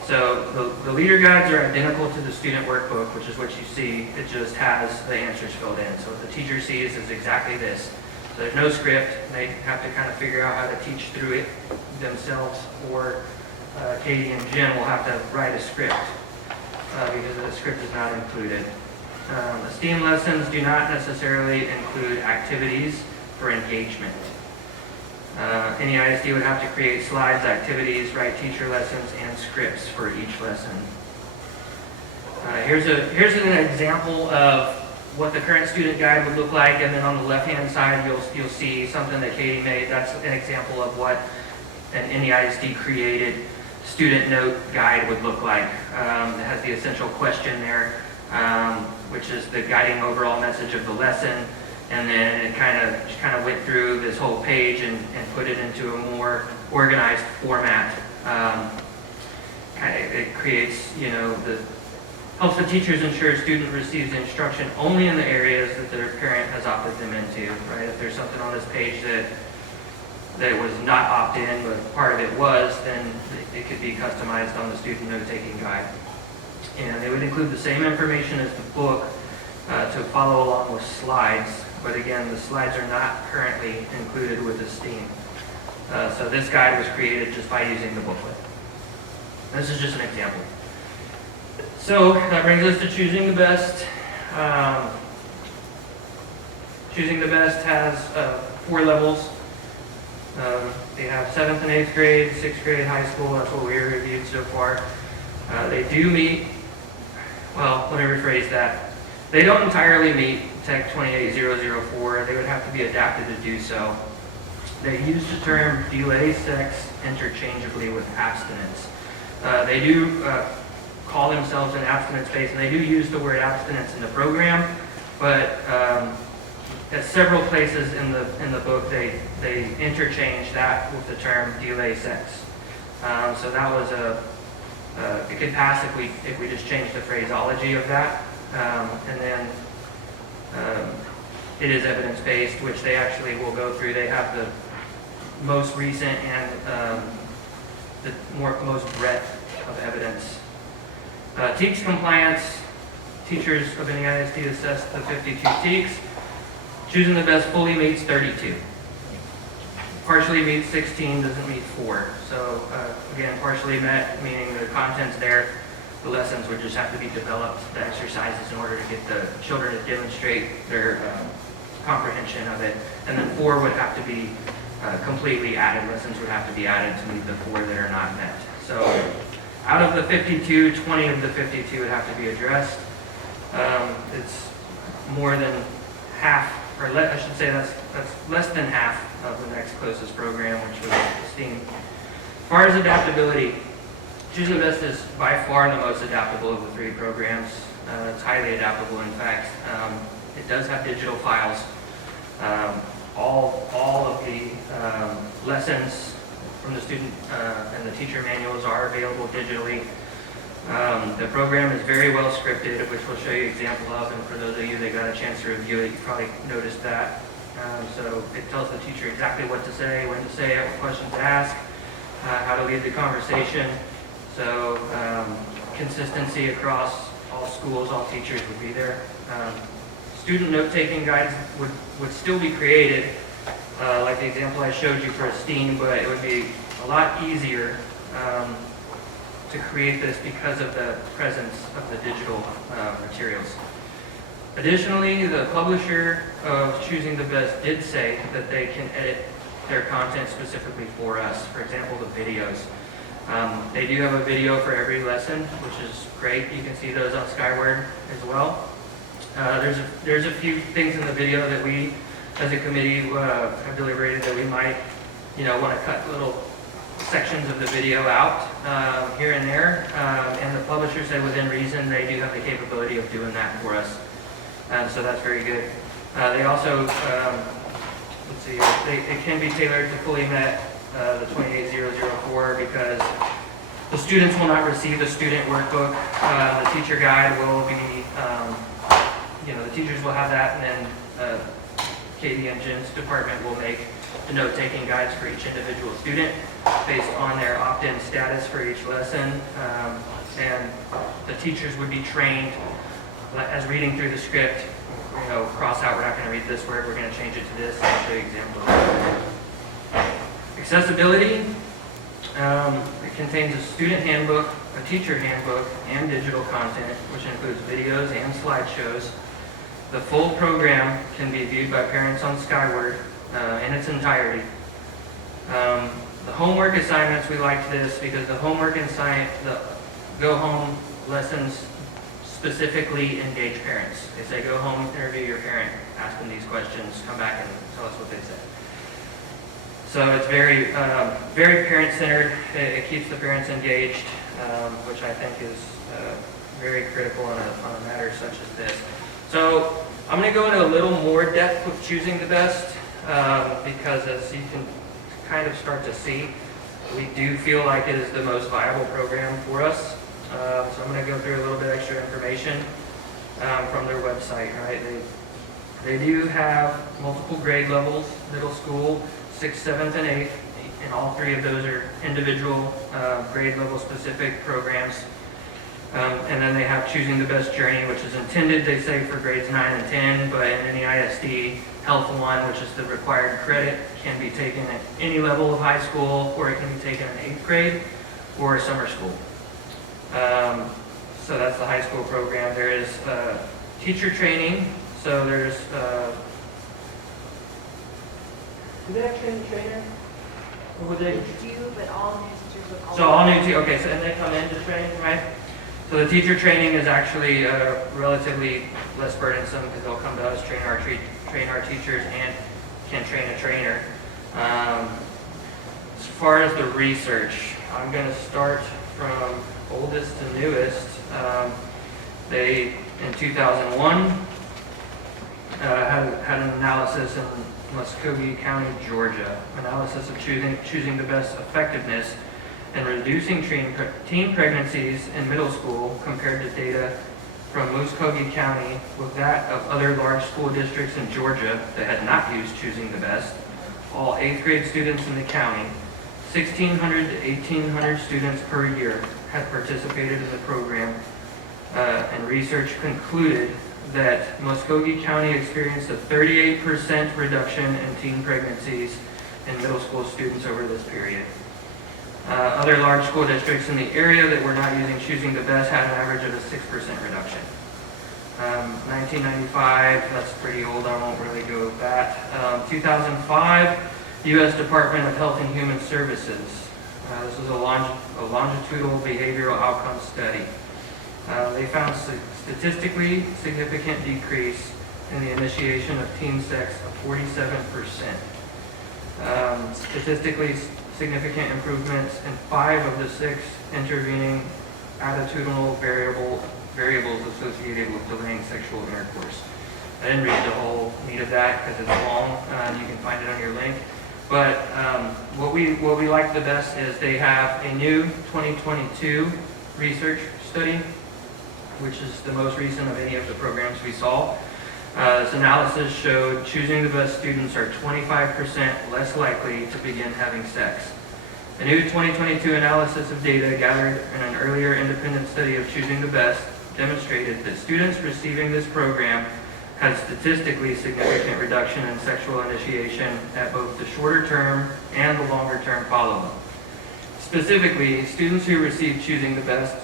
So the leader guides are identical to the student workbook, which is what you see. It just has the answers filled in. So what the teacher sees is exactly this. So there's no script. They have to kind of figure out how to teach through it themselves, or Katie and Jen will have to write a script because the script is not included. The STEAM lessons do not necessarily include activities for engagement. Any ISD would have to create slides, activities, write teacher lessons, and scripts for each lesson. Here's an example of what the current student guide would look like, and then on the left-hand side you'll see something that Katie made. That's an example of what an NEISD created student note guide would look like. It has the essential question there, which is the guiding overall message of the lesson, and then it kind of went through this whole page and put it into a more organized format. It creates, helps the teachers ensure a student receives instruction only in the areas that their parent has opted them into, right? If there's something on this page that was not opt-in, but part of it was, then it could be customized on the student note-taking guide. And they would include the same information as the book to follow along with slides, but again, the slides are not currently included with the STEAM. So this guide was created just by using the booklet. This is just an example. So that brings us to choosing the best. Choosing the best has 4 levels. They have 7th and 8th grade, 6th grade, high school. That's what we reviewed so far. They do meet, well, let me rephrase that. They don't entirely meet Tech 28004. They would have to be adapted to do so. They use the term delay sex interchangeably with abstinence. They do call themselves an abstinence base, and they do use the word abstinence in the program, but at several places in the book they interchange that with the term delay sex. So that was it could pass if we just change the phraseology of that, and then it is evidence-based, which they actually will go through. They have the most recent and the most breadth of evidence. TEKS compliance, teachers of any ISD assess the 52 TEKS. Choosing the best fully meets 32. Partially meets 16, doesn't meet 4. So again, partially met, meaning the content's there. The lessons would just have to be developed, the exercises, in order to get the children to demonstrate their comprehension of it. And then 4 would have to be completely added. Lessons would have to be added to meet the 4 that are not met. So Out of the 52, 20 of the 52 would have to be addressed. It's more than half, or I should say that's less than half of the next closest program, which was STEAM. As far as adaptability, Choosing the Best is by far the most adaptable of the three programs. It's highly adaptable, in fact. It does have digital files. All of the lessons from the student and the teacher manuals are available digitally. The program is very well scripted, which we'll show you an example of, and for those of you that got a chance to review it, you probably noticed that. So it tells the teacher exactly what to say, when to say it, what questions to ask, how to lead the conversation. So consistency across all schools, all teachers would be there. Student note-taking guides would still be created, like the example I showed you for STEAM, but it would be a lot easier to create this because of the presence of the digital materials. Additionally, the publisher of Choosing the Best did say that they can edit their content specifically for us. For example, the videos. They do have a video for every lesson, which is great. You can see those on Skyward as well. There's a few things in the video that we, as a committee, have deliberated that we might, want to cut little sections of the video out here and there. And the publisher said within reason they do have the capability of doing that for us. So that's very good. They also, let's see, it can be tailored to fully met the 28004 because the students will not receive the student workbook. The teacher guide will be, the teachers will have that, and then Katie and Jim's department will make the note-taking guides for each individual student based on their opt-in status for each lesson. And the teachers would be trained as reading through the script, cross out, we're not going to read this word, we're going to change it to this. I'll show you examples. Accessibility. It contains a student handbook, a teacher handbook, and digital content, which includes videos and slideshows. The full program can be viewed by parents on Skyward in its entirety. The homework assignments, we liked this because the homework and the go-home lessons specifically engage parents. They say, go home, interview your parent, ask them these questions, come back and tell us what they said. So it's very, very parent-centered. It keeps the parents engaged, which I think is very critical on a matter such as this. So I'm going to go into a little more depth with Choosing the Best because as you can kind of start to see, we do feel like it is the most viable program for us. So I'm going to go through a little bit extra information from their website. Right? They do have multiple grade levels, middle school, 6th, 7th, and 8th, and all three of those are individual grade level specific programs. And then they have Choosing the Best Journey, which is intended, they say, for grades 9 and 10, but in any ISD, Health 1, which is the required credit, can be taken at any level of high school, or it can be taken in 8th grade or summer school. So that's the high school program. There is teacher training, so there's do they have trained trainer? Or would they? Do, but all new teachers would all. So all new teachers, okay, so and they come in to train, right? So the teacher training is actually relatively less burdensome because they'll come to us, train our teachers, and can train a trainer. As far as the research, I'm going to start from oldest to newest. They, in 2001, had an analysis in Muskogee County, Georgia, analysis of choosing the best effectiveness in reducing teen pregnancies in middle school compared to data from Muskogee County with that of other large school districts in Georgia that had not used Choosing the Best. All 8th grade students in the county, 1,600 to 1,800 students per year, had participated in the program, and research concluded that Muskogee County experienced a 38% reduction in teen pregnancies in middle school students over this period. Other large school districts in the area that were not using Choosing the Best had an average of a 6% reduction. 1995, that's pretty old, I won't really go with that. 2005, U.S. Department of Health and Human Services This is a longitudinal behavioral outcome study. They found statistically significant decrease in the initiation of teen sex of 47%. Statistically significant improvements in 5 of the 6 intervening attitudinal variables associated with delaying sexual intercourse. I didn't read the whole meat of that because it's long. You can find it on your link. But what we like the best is they have a new 2022 research study, which is the most recent of any of the programs we saw. This analysis showed choosing the best students are 25% less likely to begin having sex. A new 2022 analysis of data gathered in an earlier independent study of choosing the best demonstrated that students receiving this program had statistically significant reduction in sexual initiation at both the shorter term and the longer term follow-up. Specifically, students who received choosing the best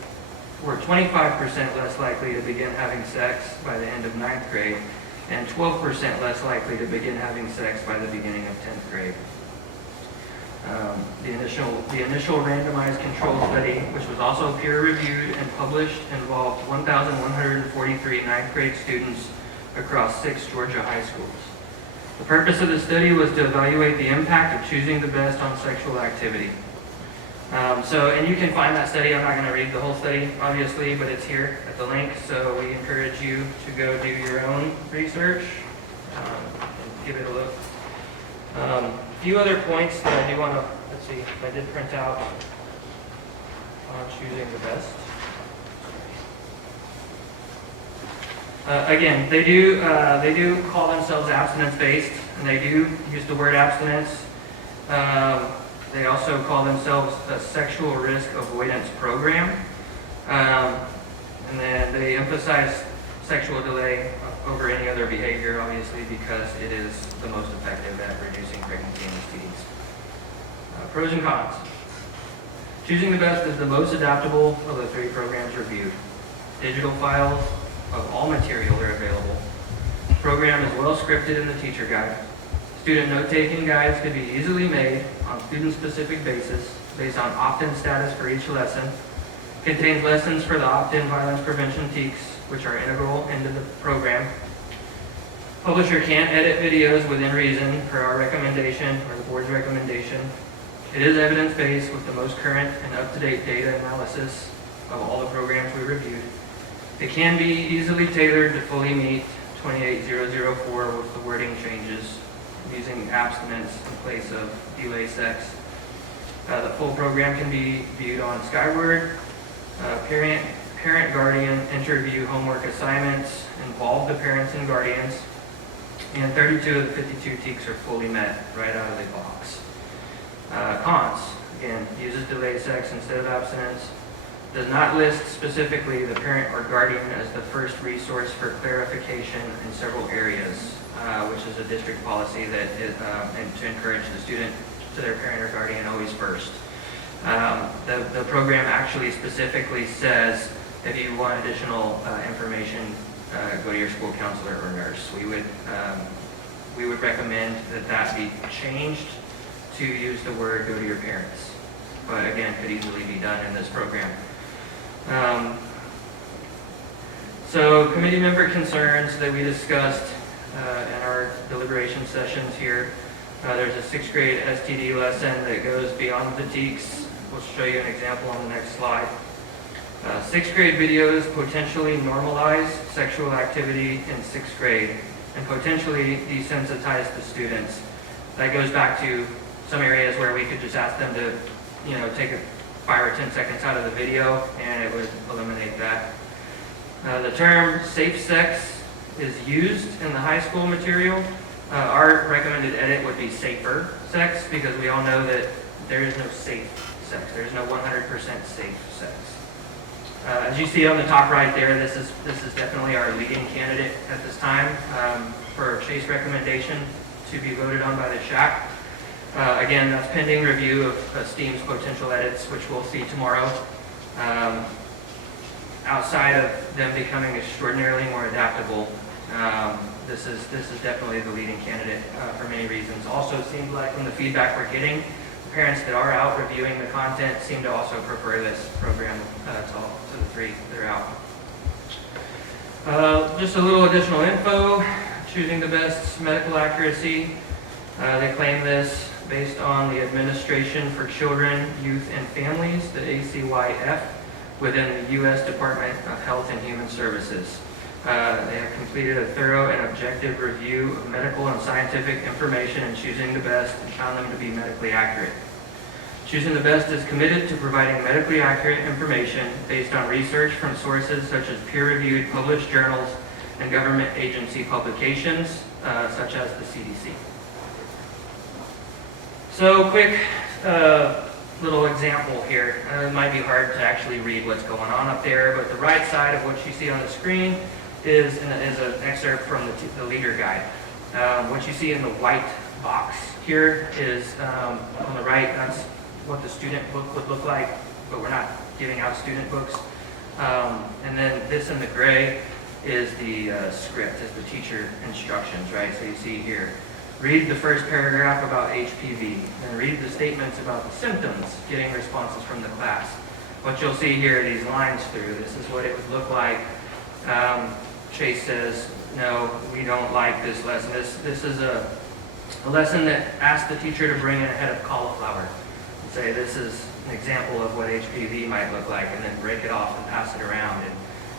were 25% less likely to begin having sex by the end of 9th grade and 12% less likely to begin having sex by the beginning of 10th grade. The initial randomized control study, which was also peer-reviewed and published, involved 1,143 9th grade students across 6 Georgia high schools. The purpose of the study was to evaluate the impact of choosing the best on sexual activity. And you can find that study. I'm not going to read the whole study, obviously, but it's here at the link. So we encourage you to go do your own research and give it a look. A few other points that I do want to, let's see, I did print out on choosing the best. Again, they do call themselves abstinence-based, and they do use the word abstinence. They also call themselves a sexual risk avoidance program. And then they emphasize sexual delay over any other behavior, obviously, because it is the most effective at reducing pregnancy and STDs. Pros and cons. Choosing the Best is the most adaptable of the 3 programs reviewed. Digital files of all material are available. The program is well scripted in the teacher guide. Student note-taking guides could be easily made on student-specific basis based on opt-in status for each lesson. Contains lessons for the opt-in violence prevention TEKs, which are integral into the program. Publisher can't edit videos within reason per our recommendation or the board's recommendation. It is evidence-based with the most current and up-to-date data analysis of all the programs we reviewed. It can be easily tailored to fully meet 28004 with the wording changes, using abstinence in place of delay sex. The full program can be viewed on Skyward. Parent-guardian interview homework assignments involve the parents and guardians, and 32 of the 52 TEKs are fully met right out of the box. Cons, again, uses delayed sex instead of abstinence. Does not list specifically the parent or guardian as the first resource for clarification in several areas, which is a district policy that is, and to encourage the student to their parent or guardian always first. The program actually specifically says if you want additional information, go to your school counselor or nurse. We would recommend that be changed to use the word go to your parents, but again, could easily be done in this program. So committee member concerns that we discussed in our deliberation sessions here. There's a 6th grade STD lesson that goes beyond the TEKs. We'll show you an example on the next slide. 6th grade videos potentially normalize sexual activity in 6th grade and potentially desensitize the students. That goes back to some areas where we could just ask them to, take 5 or 10 seconds out of the video and it would eliminate that. The term safe sex is used in the high school material. Our recommended edit would be safer sex, because we all know that there is no safe sex. There's no 100% safe sex. As you see on the top right there, this is definitely our leading candidate at this time for Chase recommendation to be voted on by the SHAC. Again, that's pending review of STEAM's potential edits, which we'll see tomorrow. Outside of them becoming extraordinarily more adaptable, this is definitely the leading candidate for many reasons. Also, it seems like from the feedback we're getting, Parents that are out reviewing the content seem to also prefer this program to the 3 that are out. Just a little additional info, choosing the best medical accuracy. They claim this based on the Administration for Children, Youth, and Families, the ACYF, within the U.S. Department of Health and Human Services. They have completed a thorough and objective review of medical and scientific information and choosing the best and found them to be medically accurate. Choosing the Best is committed to providing medically accurate information based on research from sources such as peer-reviewed published journals and government agency publications, such as the CDC. So quick little example here. It might be hard to actually read what's going on up there, but the right side of what you see on the screen is an excerpt from the leader guide. What you see in the white box here is on the right, that's what the student book would look like, but we're not giving out student books. And then this in the gray is the script, is the teacher instructions, right? So you see here, read the first paragraph about HPV, then read the statements about the symptoms, getting responses from the class. What you'll see here, these lines through, this is what it would look like. Chase says, no, we don't like this lesson. This is a lesson that asks the teacher to bring in a head of cauliflower. And say, this is an example of what HPV might look like, and then break it off and pass it around and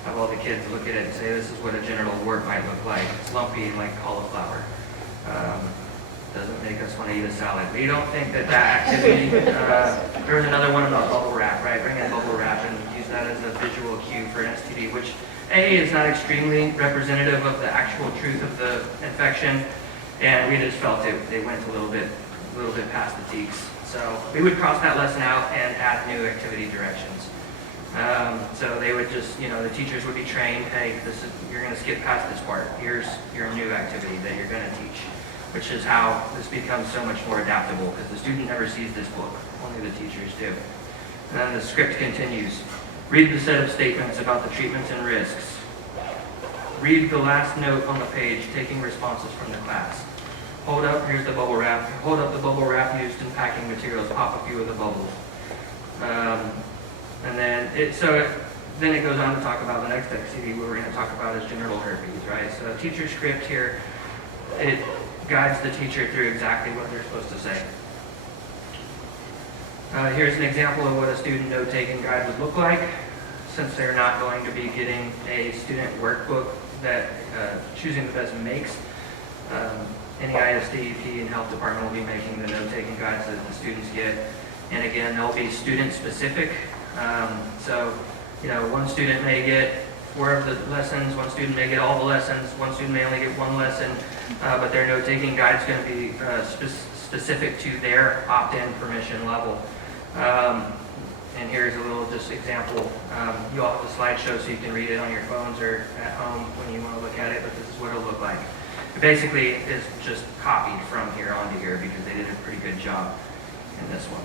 have all the kids look at it and say, this is what a genital wart might look like. It's lumpy and like cauliflower. Doesn't make us want to eat a salad. We don't think that activity, there was another one about bubble wrap, right? Bring in bubble wrap and use that as a visual cue for an STD, which A, is not extremely representative of the actual truth of the infection, and we just felt they went a little bit past the teaks. So we would cross that lesson out and add new activity directions. So they would just, the teachers would be trained, hey, you're going to skip past this part. Here's your new activity that you're going to teach, which is how this becomes so much more adaptable, because the student never sees this book, only the teachers do. And then the script continues. Read the set of statements about the treatments and risks. Read the last note on the page, taking responses from the class. Hold up, here's the bubble wrap. Hold up the bubble wrap used in packing materials, pop a few of the bubbles. And then it goes on to talk about the next activity we're going to talk about is genital herpes, right? So teacher script here, it guides the teacher through exactly what they're supposed to say. Here's an example of what a student note-taking guide would look like, since they're not going to be getting a student workbook that Choosing the Best makes. Any ISDEP and health department will be making the note-taking guides that the students get. And again, they'll be student-specific. So, one student may get 4 of the lessons, one student may get all the lessons, one student may only get 1 lesson, but their note-taking guide is going to be specific to their opt-in permission level. And here's a little just example. You all have the slideshow so you can read it on your phones or at home when you want to look at it, but this is what it'll look like. It basically is just copied from here onto here because they did a pretty good job in this one.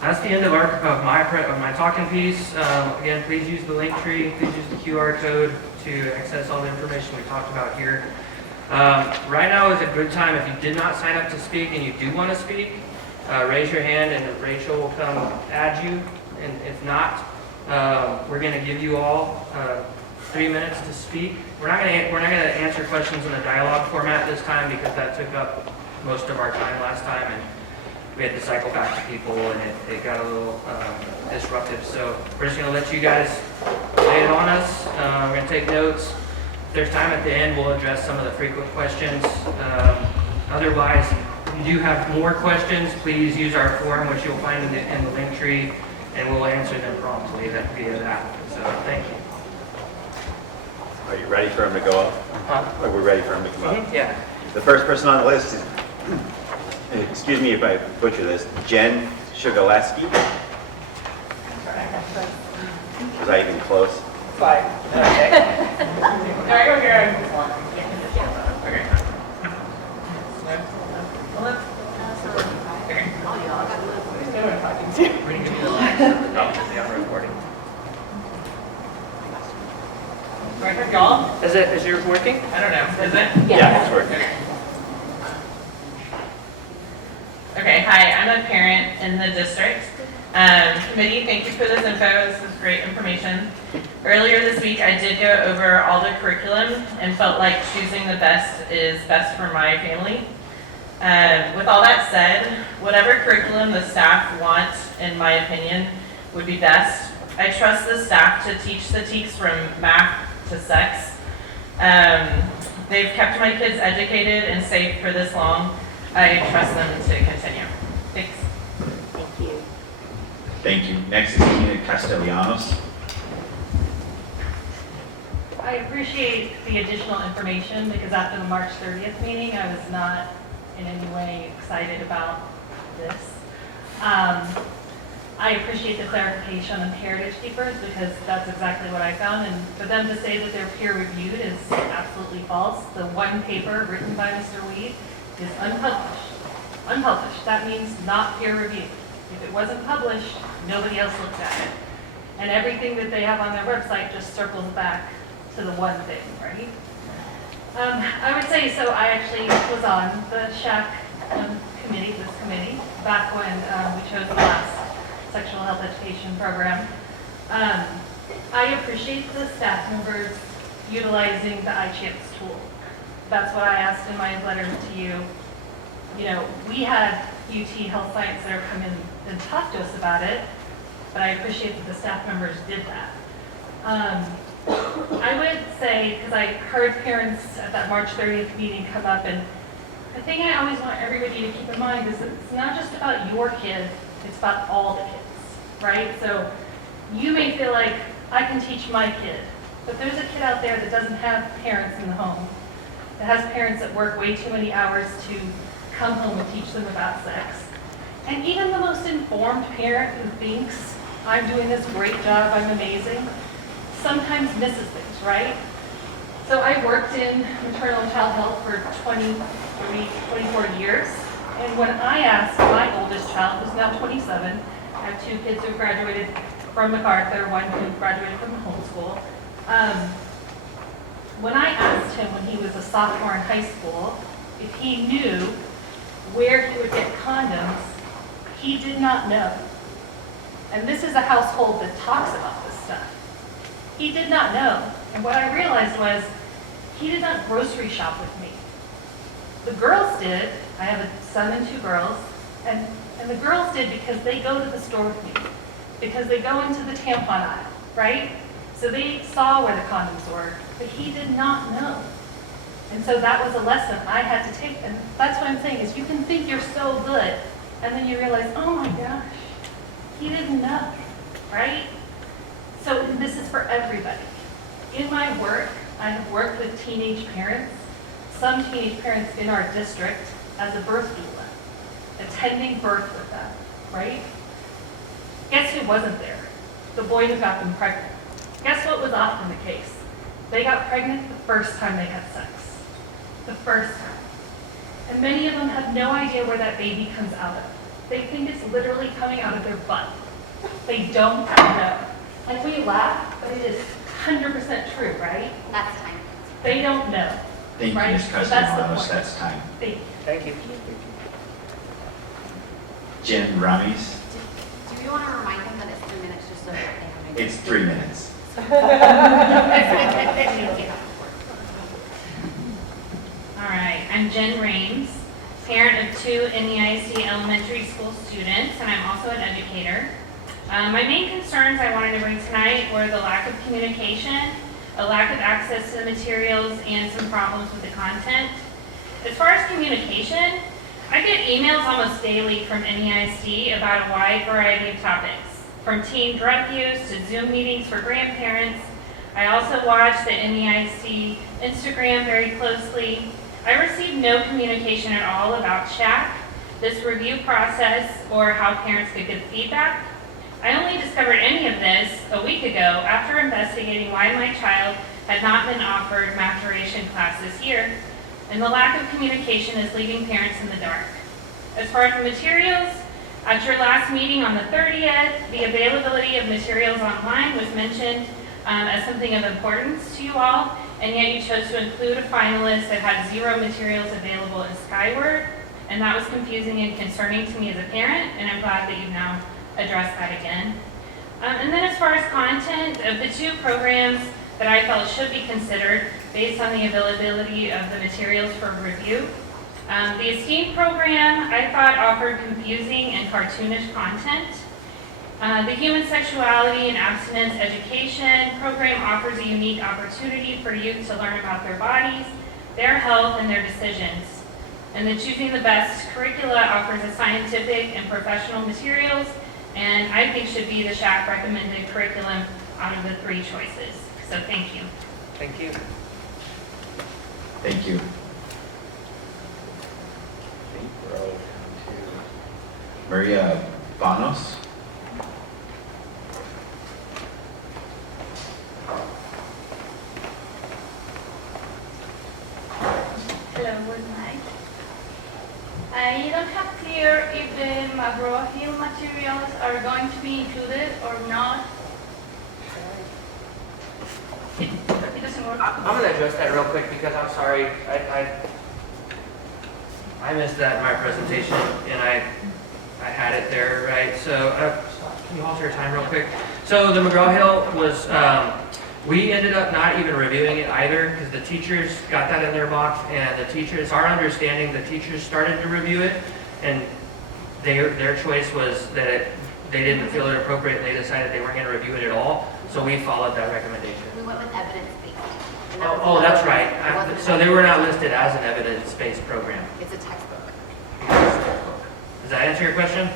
That's the end of my talking piece. Again, please use the link tree. Please use the QR code to access all the information we talked about here. Right now is a good time. If you did not sign up to speak and you do want to speak, raise your hand and Rachel will come add you. And if not, we're going to give you all 3 minutes to speak. We're not going to answer questions in a dialogue format this time because that took up most of our time last time, and we had to cycle back to people, and it got a little disruptive. So we're just going to let you guys lay it on us. We're going to take notes. If there's time at the end, we'll address some of the frequent questions. Otherwise, if you do have more questions, please use our form, which you'll find in the link tree, and we'll answer them promptly via that. So thank you. Are you ready for him to go up? Huh? Are we ready for him to come up? Yeah. The first person on the list is, excuse me if I butcher this, Jen Shugaleski. Was I even close? Fine. Okay. No, I go here. Okay. No one talking to you. Yeah, I'm recording. Right, y'all? Is yours working? I don't know. Is it? Yeah, it's working. Okay. Okay, hi, I'm a parent in the district. Committee, thank you for this info. This is great information. Earlier this week, I did go over all the curriculum and felt like choosing the best is best for my family. With all that said, whatever curriculum the staff want, in my opinion, would be best. I trust the staff to teach the TEKS from math to sex. They've kept my kids educated and safe for this long. I trust them to continue. Thanks. Thank you. Thank you. Next is Tina Castellanos. I appreciate the additional information because after the March 30th meeting, I was not in any way excited about this. I appreciate the clarification on heritage keepers because that's exactly what I found. And for them to say that they're peer reviewed is absolutely false. The one paper written by Mr. Weed is unpublished. Unpublished, that means not peer reviewed. If it wasn't published, nobody else looked at it. And everything that they have on their website just circles back to the one thing, right? I would say, so I actually was on the SHAC committee, this committee, back when we chose the last sexual health education program. I appreciate the staff members utilizing the iChance tool. That's what I asked in my letter to you. You know, we had UT Health Science Center come in and talk to us about it, but I appreciate that the staff members did that. I would say, because I heard parents at that March 30th meeting come up, and the thing I always want everybody to keep in mind is that it's not just about your kid, it's about all the kids, right? So you may feel like, I can teach my kid, but there's a kid out there that doesn't have parents in the home, that has parents that work way too many hours to come home and teach them about sex. And even the most informed parent who thinks, I'm doing this great job, I'm amazing, sometimes misses things, right? So I worked in maternal and child health for 24 years. And when I asked my oldest child, who's now 27, I have two kids who graduated from MacArthur, one who graduated from homeschool. When I asked him when he was a sophomore in high school, if he knew where he would get condoms, he did not know. And this is a household that talks about this stuff. He did not know. And what I realized was he did not grocery shop with me. The girls did. I have a son and two girls. And the girls did because they go to the store with me. Because they go into the tampon aisle, right? So they saw where the condoms were, but he did not know. And so that was a lesson I had to take. And that's what I'm saying is you can think you're so good, and then you realize, oh my gosh, he didn't know, right? So this is for everybody. In my work, I have worked with teenage parents, some teenage parents in our district as a birth doula, attending birth with them, right? Guess who wasn't there? The boy who got them pregnant. Guess what was often the case? They got pregnant the first time they had sex. The first time. And many of them have no idea where that baby comes out of. They think it's literally coming out of their butt. They don't know. And we laugh, but it is 100% true, right? That's time. They don't know. Thank you, Right? Ms. So that's the Castellanos. point. That's time. Thank you. Thank you. Jen Ramis. Do we want to remind them that it's 3 minutes just so that they have It's 3 minutes. All right, I'm Jen Raines, parent of two NEIC elementary school students, and I'm also an educator. My main concerns I wanted to bring tonight were the lack of communication, a lack of access to the materials, and some problems with the content. As far as communication, I get emails almost daily from NEIC about a wide variety of topics, from teen drug use to Zoom meetings for grandparents. I also watch the NEIC Instagram very closely. I received no communication at all about SHAC, this review process, or how parents could give feedback. I only discovered any of this a week ago after investigating why my child had not been offered maturation class this year, and the lack of communication is leaving parents in the dark. As far as the materials, at your last meeting on the 30th, the availability of materials online was mentioned as something of importance to you all, and yet you chose to include a finalist that had 0 materials available in Skyward. and that was confusing and concerning to me as a parent, and I'm glad that you've now addressed that again. And then as far as content, of the 2 programs that I felt should be considered based on the availability of the materials for review, the Esteem program I thought offered confusing and cartoonish content. The Human Sexuality and Abstinence Education program offers a unique opportunity for youth to learn about their bodies, their health, and their decisions. And the Choosing the Best curricula offers a scientific and professional materials, and I think should be the SHAC recommended curriculum out of the 3 choices. So thank you. Thank you. Thank you. Maria Vanos. Hello, good night. I don't have clear if the McGraw-Hill materials are going to be included or not. It doesn't work. I'm going to address that real quick because I'm sorry. I missed that in my presentation, and I had it there, right? So can you alter your time real quick? So the McGraw-Hill was, we ended up not even reviewing it either because the teachers got that in their box, and the teachers, our understanding, the teachers started to review it, and their choice was that they didn't feel it appropriate, and they decided they weren't going to review it at all. So we followed that recommendation. We went with evidence-based. and that was Oh, that's another- right. it wasn't So an they were not evidence- listed as an evidence-based program. It's a textbook. Does that answer your question?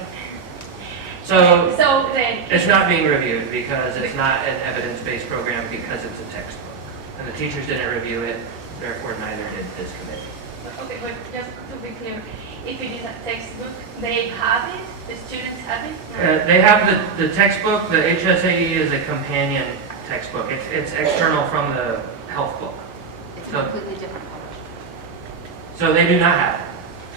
So So then, it's not being reviewed because it's not an evidence-based program because it's a textbook. And the teachers didn't review it, therefore neither did this committee. okay, but just to be clear, if it is a textbook, they have it, the students have it? They have the textbook, the HSAE is a companion textbook. It's external from the health book. It's So- completely different publishing. So they do not have it.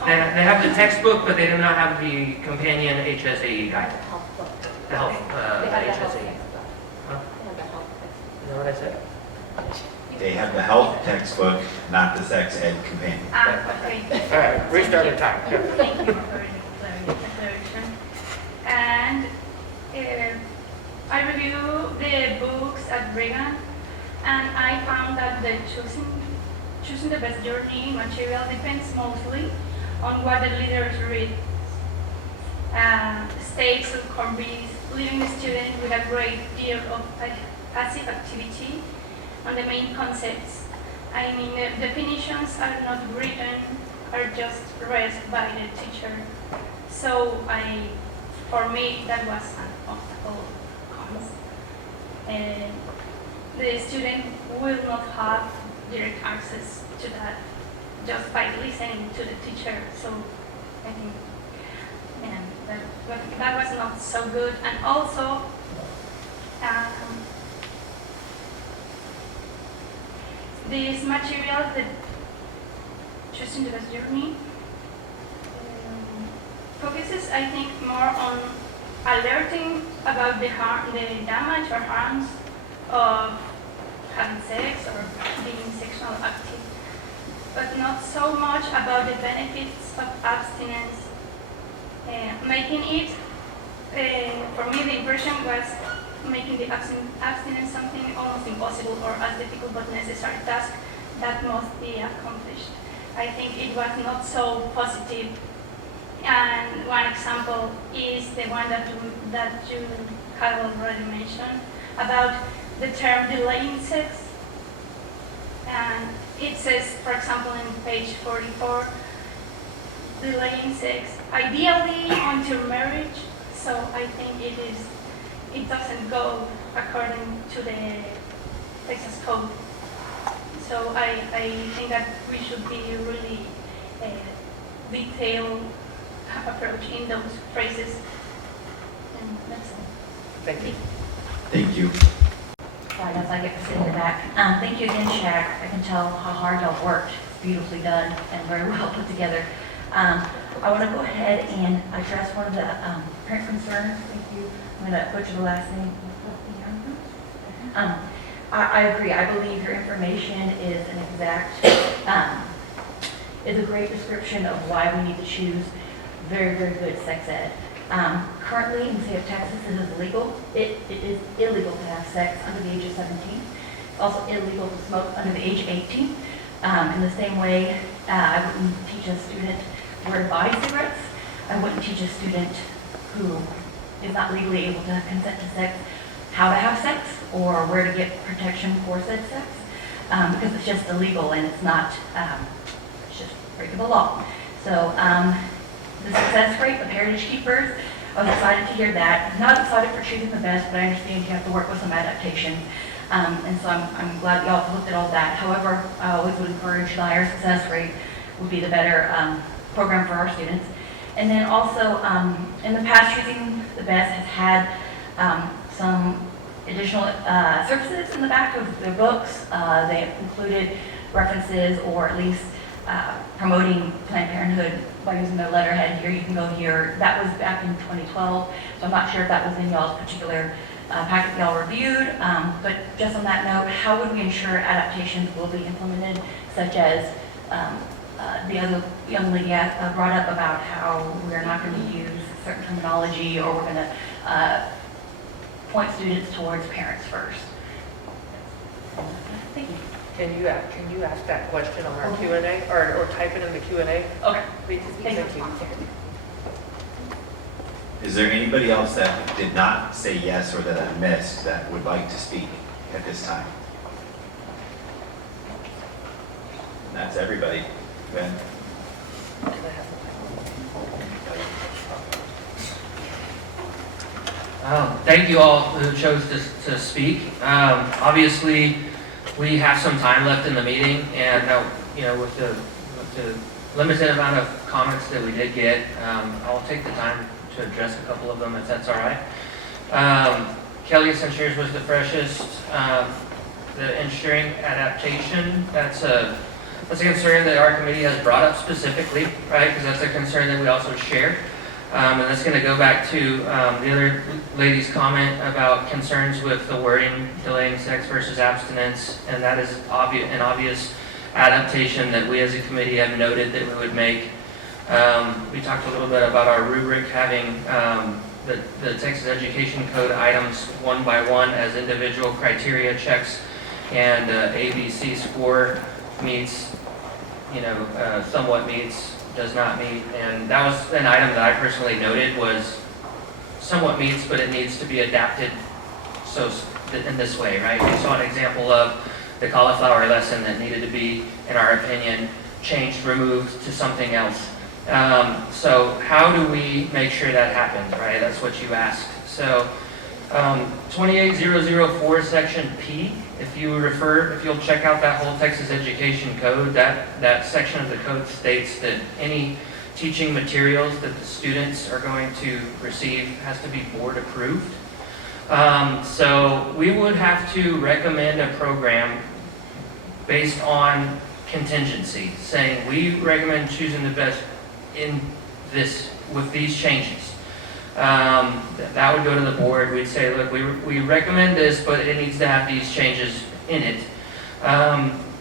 They have the textbook, but they do not have the companion HSAE guide, Health book. the health, They have the health HSAE. textbook. Huh? They have the health textbook. Is that what I said? They have the health textbook, not the sex ed companion. Okay. All right, restart your time. Thank you for the clarification. And I reviewed the books at Brigham, and I found that the choosing the best journey material depends mostly on what the leaders read. States of Corby's leaving the student with a great deal of passive activity on the main concepts. I mean, the definitions are not written, are just read by the teacher. So for me, that was an obstacle. And the student will not have direct access to that just by listening to the teacher. So I think that was not so good. And also, this material, the choosing the best journey, focuses, I think, more on alerting about the damage or harms of having sex or being sexually active, but not so much about the benefits of abstinence. Making it, for me, the impression was making the abstinence something almost impossible or as difficult but necessary task that must be accomplished. I think it was not so positive. And one example is the one that you had already mentioned about the term delaying sex. And it says, for example, in page 44, delaying sex, ideally until marriage. So I think it doesn't go according to the Texas code. So I think that we should be really detailed approach in those phrases. And that's all. Thank you. Thank you. Sorry, as I get to sit in the back. Thank you again, SHAC. I can tell how hard y'all worked. It's beautifully done and very well put together. I want to go ahead and address one of the parent concerns. Thank you. I'm going to butcher the last name. I agree. I believe your information is an exact is a great description of why we need to choose very, very good sex ed. Currently, in the state of Texas, it is illegal. It is illegal to have sex under the age of 17. It's also illegal to smoke under the age of 18. In the same way, I wouldn't teach a student where to buy cigarettes. I wouldn't teach a student who is not legally able to consent to sex how to have sex or where to get protection for said sex, because it's just illegal and it's not, it's just breaking the law. So the success rate of Heritage Keepers, I was excited to hear that. Not excited for choosing the best, but I understand you have to work with some adaptations. And so I'm glad y'all have looked at all that. However, I always would encourage the higher success rate would be the better program for our students. And then also, in the past, choosing the best has had some additional services in the back of their books. They have included references or at least promoting Planned Parenthood by using their letterhead. Here, you can go here. That was back in 2012, so I'm not sure if that was in y'all's particular packet y'all reviewed. But just on that note, how would we ensure adaptations will be implemented, such as the other young lady brought up about how we're not going to use certain terminology or we're going to point students towards parents first. Thank you. Can you ask that question on our Q&A or type it in the Q&A? Okay. Please, thank you. Is there anybody else that did not say yes or that I missed that would like to speak at this time? And that's everybody. Ben? Thank you all who chose to speak. Obviously, we have some time left in the meeting, and with the limited amount of comments that we did get, I'll take the time to address a couple of them if that's all right. Kelly, since yours was the freshest, the ensuring adaptation, that's a concern that our committee has brought up specifically, right? Because that's a concern that we also share. And that's going to go back to the other lady's comment about concerns with the wording, delaying sex versus abstinence, and that is an obvious adaptation that we as a committee have noted that we would make. We talked a little bit about our rubric having the Texas Education Code items one by one as individual criteria checks, and ABC score meets, somewhat meets, does not meet, and that was an item that I personally noted was somewhat meets, but it needs to be adapted so in this way, right? We saw an example of the cauliflower lesson that needed to be, in our opinion, changed, removed to something else. So how do we make sure that happens, right? That's what you asked. So 28004 section P, if you'll check out that whole Texas Education Code, that section of the code states that any teaching materials that the students are going to receive has to be board approved. So we would have to recommend a program based on contingency, saying we recommend choosing the best in this with these changes. That would go to the board. We'd say, look, we recommend this, but it needs to have these changes in it.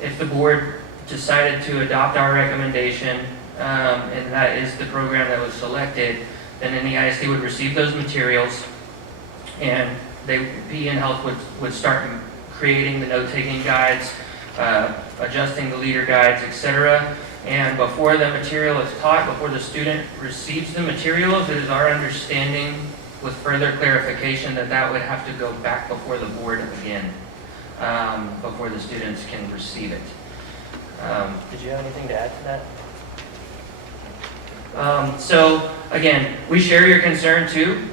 If the board decided to adopt our recommendation, and that is the program that was selected, then any ISD would receive those materials, and PE and Health would start creating the note-taking guides, adjusting the leader guides, etc. And before the material is taught, before the student receives the materials, it is our understanding with further clarification that would have to go back before the board again, before the students can receive it. Did you have anything to add to that? So again, we share your concern too.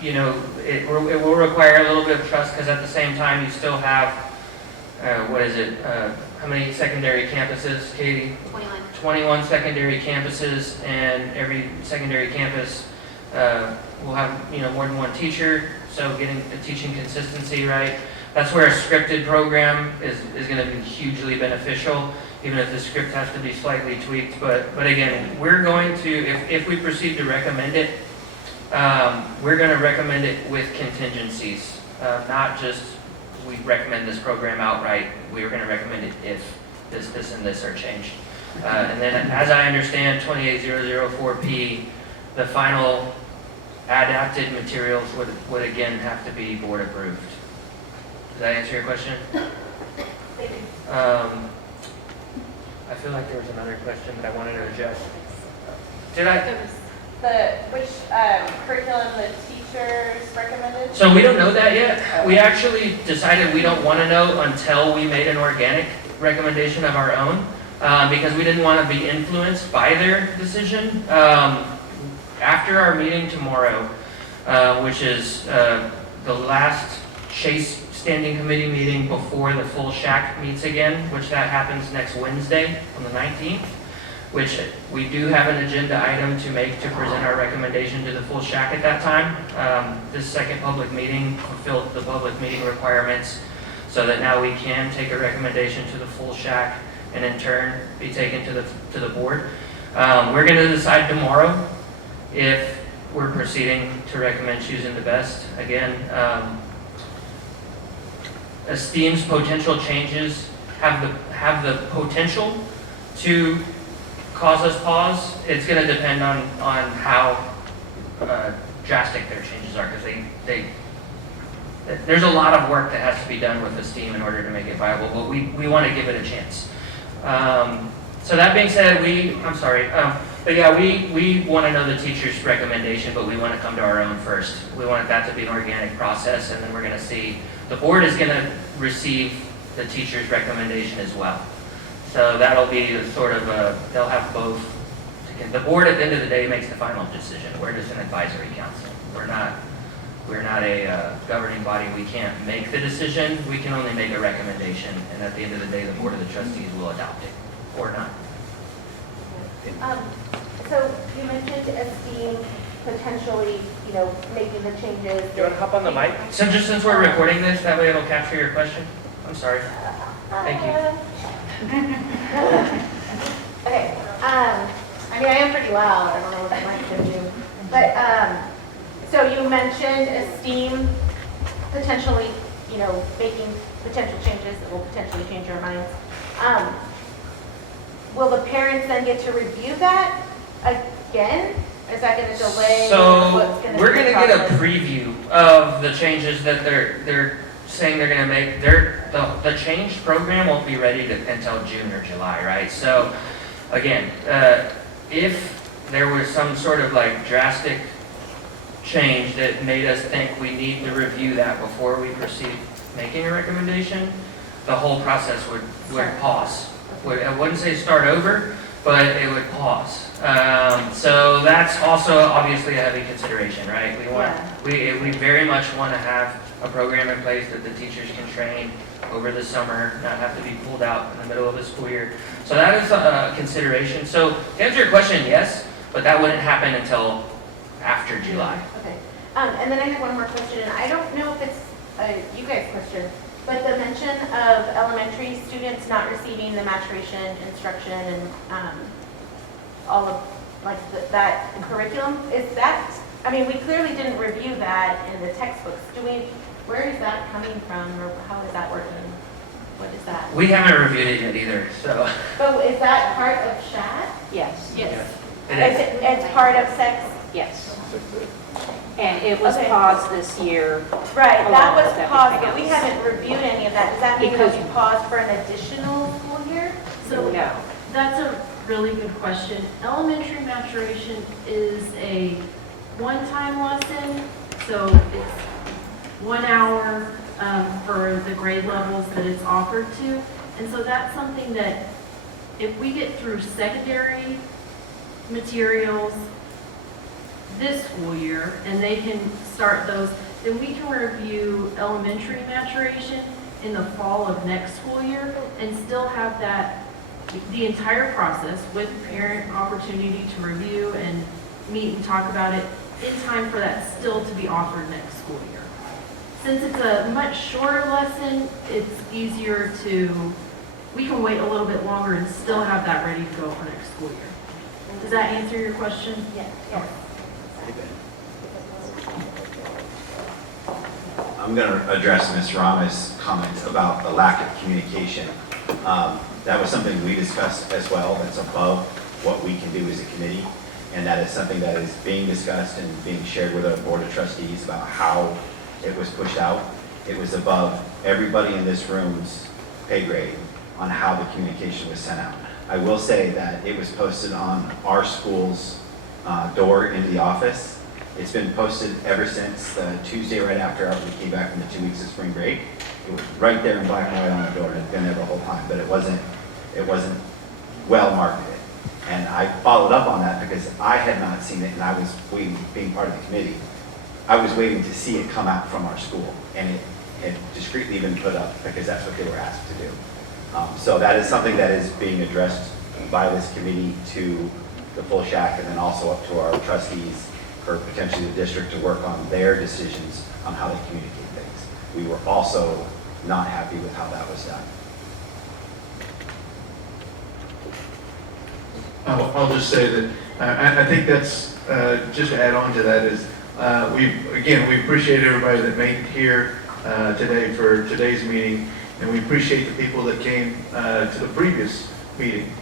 It will require a little bit of trust because at the same time you still have, how many secondary campuses, Katie? 21. 21 secondary campuses, and every secondary campus will have more than one teacher, so getting the teaching consistency right. That's where a scripted program is going to be hugely beneficial, even if the script has to be slightly tweaked. But again, we're going to, if we proceed to recommend it, we're going to recommend it with contingencies, not just we recommend this program outright. We are going to recommend it if this, and this are changed. And then, as I understand 28004P, the final adapted materials would again have to be board approved. Does that answer your question? I feel like there was another question that I wanted to address. Did I? Which curriculum the teachers recommended? So we don't know that yet. We actually decided we don't want to know until we made an organic recommendation of our own, because we didn't want to be influenced by their decision. After our meeting tomorrow, which is the last Chase Standing Committee meeting before the full SHAC meets again, which that happens next Wednesday on the 19th, which we do have an agenda item to make to present our recommendation to the full SHAC at that time. This second public meeting fulfilled the public meeting requirements so that now we can take a recommendation to the full SHAC and in turn be taken to the board. We're going to decide tomorrow if we're proceeding to recommend choosing the best. Again, Esteem's potential changes have the potential to cause us pause. It's going to depend on how drastic their changes are, because there's a lot of work that has to be done with Esteem in order to make it viable, but we want to give it a chance. So that being said, but yeah, we want to know the teacher's recommendation, but we want to come to our own first. We want that to be an organic process, and then we're going to see, the board is going to receive the teacher's recommendation as well. So that'll be a sort of they'll have both. The board at the end of the day makes the final decision. We're just an advisory council. We're not a governing body. We can't make the decision. We can only make a recommendation, and at the end of the day, the board of the trustees will adopt it or not. So you mentioned Esteem potentially, making the changes. You want to hop on the mic? So just since we're recording this, that way it'll capture your question. I'm sorry. Thank you. Okay. I am pretty loud. I don't know what the mic can do. But so you mentioned Esteem potentially, making potential changes that will potentially change our minds. Will the parents then get to review that again? Is that going to delay? So we're going to get a preview of the changes that they're saying they're going to make. The change program won't be ready until June or July, right? So again, if there was some sort of drastic change that made us think we need to review that before we proceed making a recommendation, the whole process would pause. I wouldn't say start over, but it would pause. So that's also obviously a heavy consideration, right? We very much want to have a program in place that the teachers can train over the summer, not have to be pulled out in the middle of the school year. So that is a consideration. So to answer your question, yes, but that wouldn't happen until after July. Okay. And then I have one more question, and I don't know if it's a you guys' question, but the mention of elementary students not receiving the maturation instruction and all of that curriculum, is that, we clearly didn't review that in the textbooks. Where is that coming from, or how is that working? What is that? We haven't reviewed it yet either, so. But is that part of SHAC? Yes. Yes. It's part of sex? Yes. And it was Okay. paused this year. Right, that along was with paused, everything but we else. haven't reviewed any of that. Does that mean it'll Because- be paused for an additional school year? So No. that's a really good question. Elementary maturation is a one-time lesson, so it's 1 hour for the grade levels that it's offered to. And so that's something that if we get through secondary materials this school year and they can start those, then we can review elementary maturation in the fall of next school year and still have that, the entire process with parent opportunity to review and meet and talk about it in time for that still to be offered next school year. Since it's a much shorter lesson, it's easier we can wait a little bit longer and still have that ready to go for next school year. Does that answer your question? Yes. I'm going to address Ms. Rama's comment about the lack of communication. That was something we discussed as well, that's above what we can do as a committee. And that is something that is being discussed and being shared with our board of trustees about how it was pushed out. It was above everybody in this room's pay grade on how the communication was sent out. I will say that it was posted on our school's door into the office. It's been posted ever since the Tuesday right after we came back from the 2 weeks of spring break. It was right there in black and white on the door. It's been there the whole time, but it wasn't well marketed. And I followed up on that because I had not seen it, and I was waiting, being part of the committee, I was waiting to see it come out from our school, and it had discreetly been put up because that's what they were asked to do. So that is something that is being addressed by this committee to the full SHAC, and then also up to our trustees for potentially the district to work on their decisions on how they communicate things. We were also not happy with how that was done. I'll just say that I think that's, just to add on to that is, we appreciate everybody that made it here today for today's meeting, and we appreciate the people that came to the previous meeting.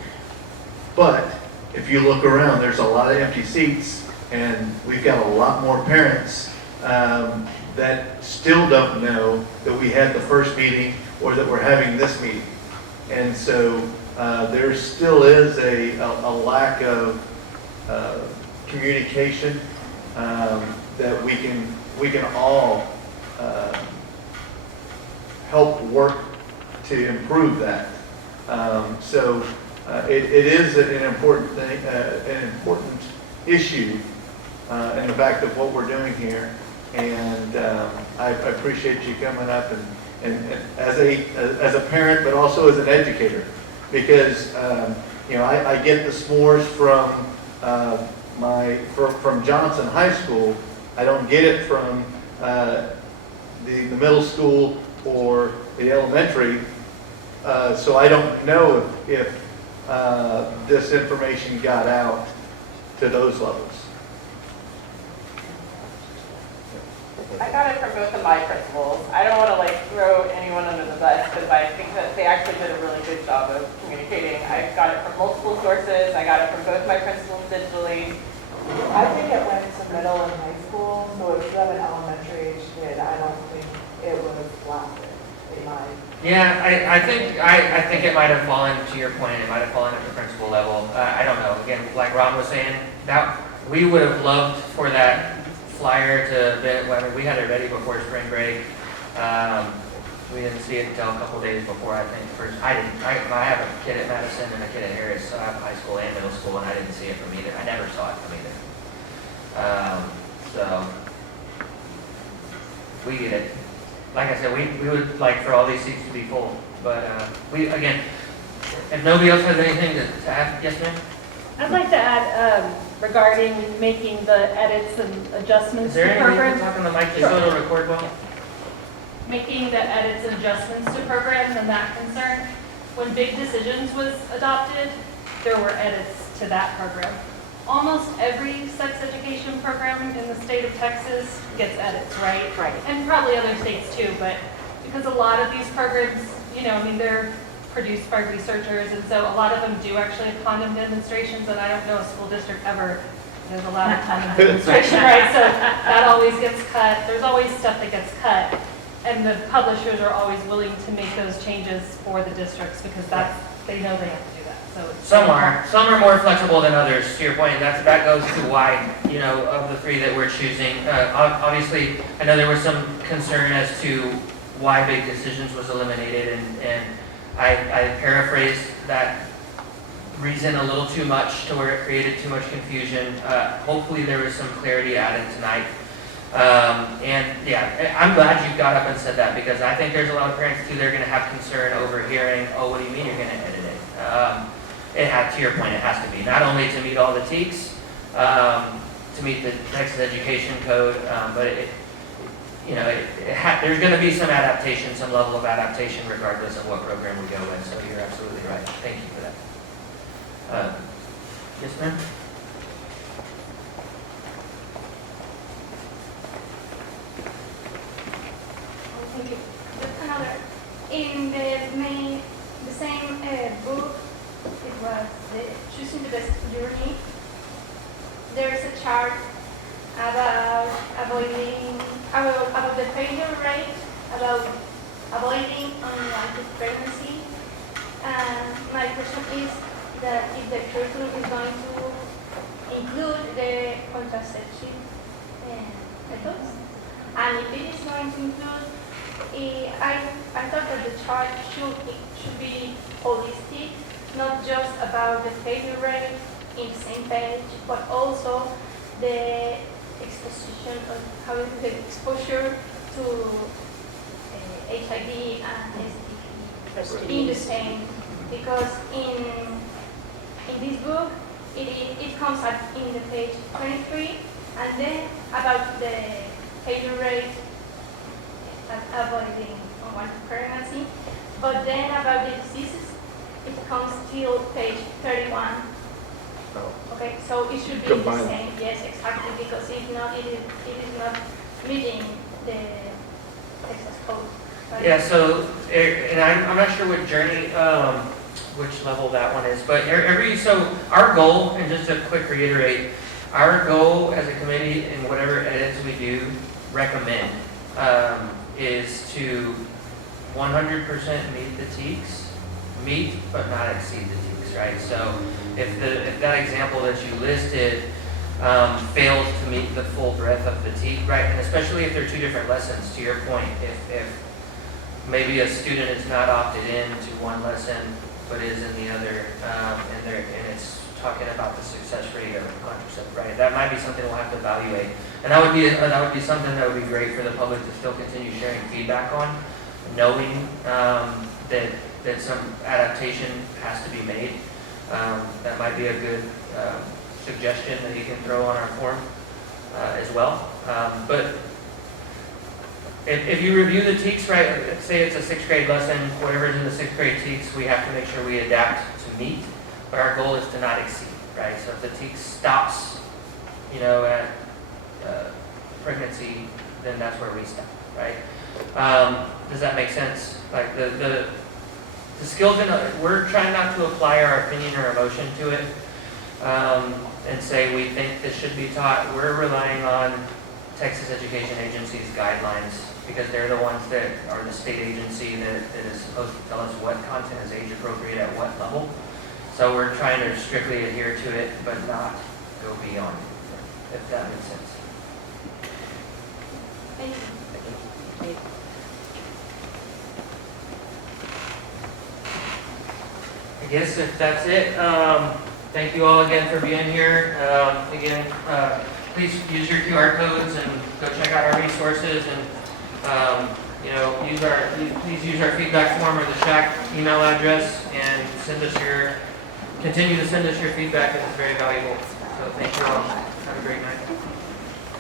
But if you look around, there's a lot of empty seats, and we've got a lot more parents that still don't know that we had the first meeting or that we're having this meeting. And so there still is a lack of communication that we can all help work to improve that. It is an important thing, an important issue in the fact of what we're doing here. And I appreciate you coming up and as a parent, but also as an educator, because I get the s'mores from Johnson High School. I don't get it from the middle school or the elementary, so I don't know if this information got out to those levels. I got it from both of my principals. I don't want to throw anyone under the bus because I think that they actually did a really good job of communicating. I got it from multiple sources. I got it from both my principals digitally. I think it went to middle and high school, so if you have an elementary age kid, I don't think it was blasted in my. Yeah, I think it might have fallen, to your point, it might have fallen at the principal level. I don't know. Again, like Ron was saying, that we would have loved for that flyer to be, well, I mean, we had it ready before spring break. We didn't see it until a couple days before, I think. I have a kid at Madison and a kid at Harris, so I have high school and middle school, and I didn't see it from either. I never saw it from either. So we get it. Like I said, we would like for all these seats to be full, but again, if nobody else has anything to add, yes, ma'am? I'd like to add regarding making the edits and adjustments Is there to any way you programs. can talk on the mic just so it'll record well? Making the edits and adjustments to programs and that concern. When Big Decisions was adopted, there were edits to that program. Almost every sex education program in the state of Texas gets edits, right? Right. And probably other states too, but because a lot of these programs, they're produced by researchers, and so a lot of them do actually have condom demonstrations, and I don't know a school district ever does a lot of condom demonstration, right? So that always gets cut. There's always stuff that gets cut, and the publishers are always willing to make those changes for the districts because they know they have to do that. So it's Some are more flexible than others, to your point. That goes to why, of the three that we're choosing. Obviously, I know there was some concern as to why Big Decisions was eliminated, and I paraphrased that reason a little too much to where it created too much confusion. Hopefully there was some clarity added tonight. And yeah, I'm glad you got up and said that because I think there's a lot of parents too, they're going to have concern over hearing, oh, what do you mean you're going to edit it? To your point, it has to be, not only to meet all the TEKS, to meet the Texas Education Code, but there's going to be some adaptation, some level of adaptation regardless of what program we go with, so you're absolutely right. Thank you for that. Yes, ma'am? Thank you. Just another. In the same book, it was Choosing the Best Journey. There is a chart about the failure rate, about avoiding unwanted pregnancy. My question is that if the curriculum is going to include the contraceptive methods, and if it is going to include, I thought that the chart should be holistic, not just about the failure rate in the same page, but also the exposition of how the exposure to HIV and STD in the same, because in this book it comes up in the page 23, and then about the failure rate at avoiding unwanted pregnancy, but then about the diseases it comes till page 31. Okay, so it should be the same. Yes, exactly, because if not, it is not meeting the Texas code. Right? Yeah, so, and I'm not sure what journey, which level that one is, but so our goal, and just to quick reiterate, our goal as a committee in whatever edits we do recommend is to 100% meet the TEKS, meet but not exceed the TEKS, right? So if that example that you listed fails to meet the full breadth of the TEK, right? And especially if they're two different lessons, to your point, if maybe a student is not opted in to one lesson but is in the other, and it's talking about the success rate of contraceptive, right? That might be something we'll have to evaluate, and that would be something that would be great for the public to still continue sharing feedback on, knowing that some adaptation has to be made. That might be a good suggestion that you can throw on our form as well. But if you review the TEKS, right, say it's a 6th grade lesson, whatever's in the 6th grade TEKS, we have to make sure we adapt to meet, but our goal is to not exceed, right? So if the TEKS stops, at pregnancy, then that's where we stop, right? Does that make sense? Like the skills, we're trying not to apply our opinion or emotion to it and say we think this should be taught. We're relying on Texas Education Agency's guidelines because they're the ones that are the state agency that is supposed to tell us what content is age appropriate at what level. So we're trying to strictly adhere to it, but not go beyond it, if that makes sense. Thank you. I guess if that's it, thank you all again for being here. Again, please use your QR codes and go check out our resources, and please use our feedback form or the SHAC email address and continue to send us your feedback. It's very valuable. So thank you.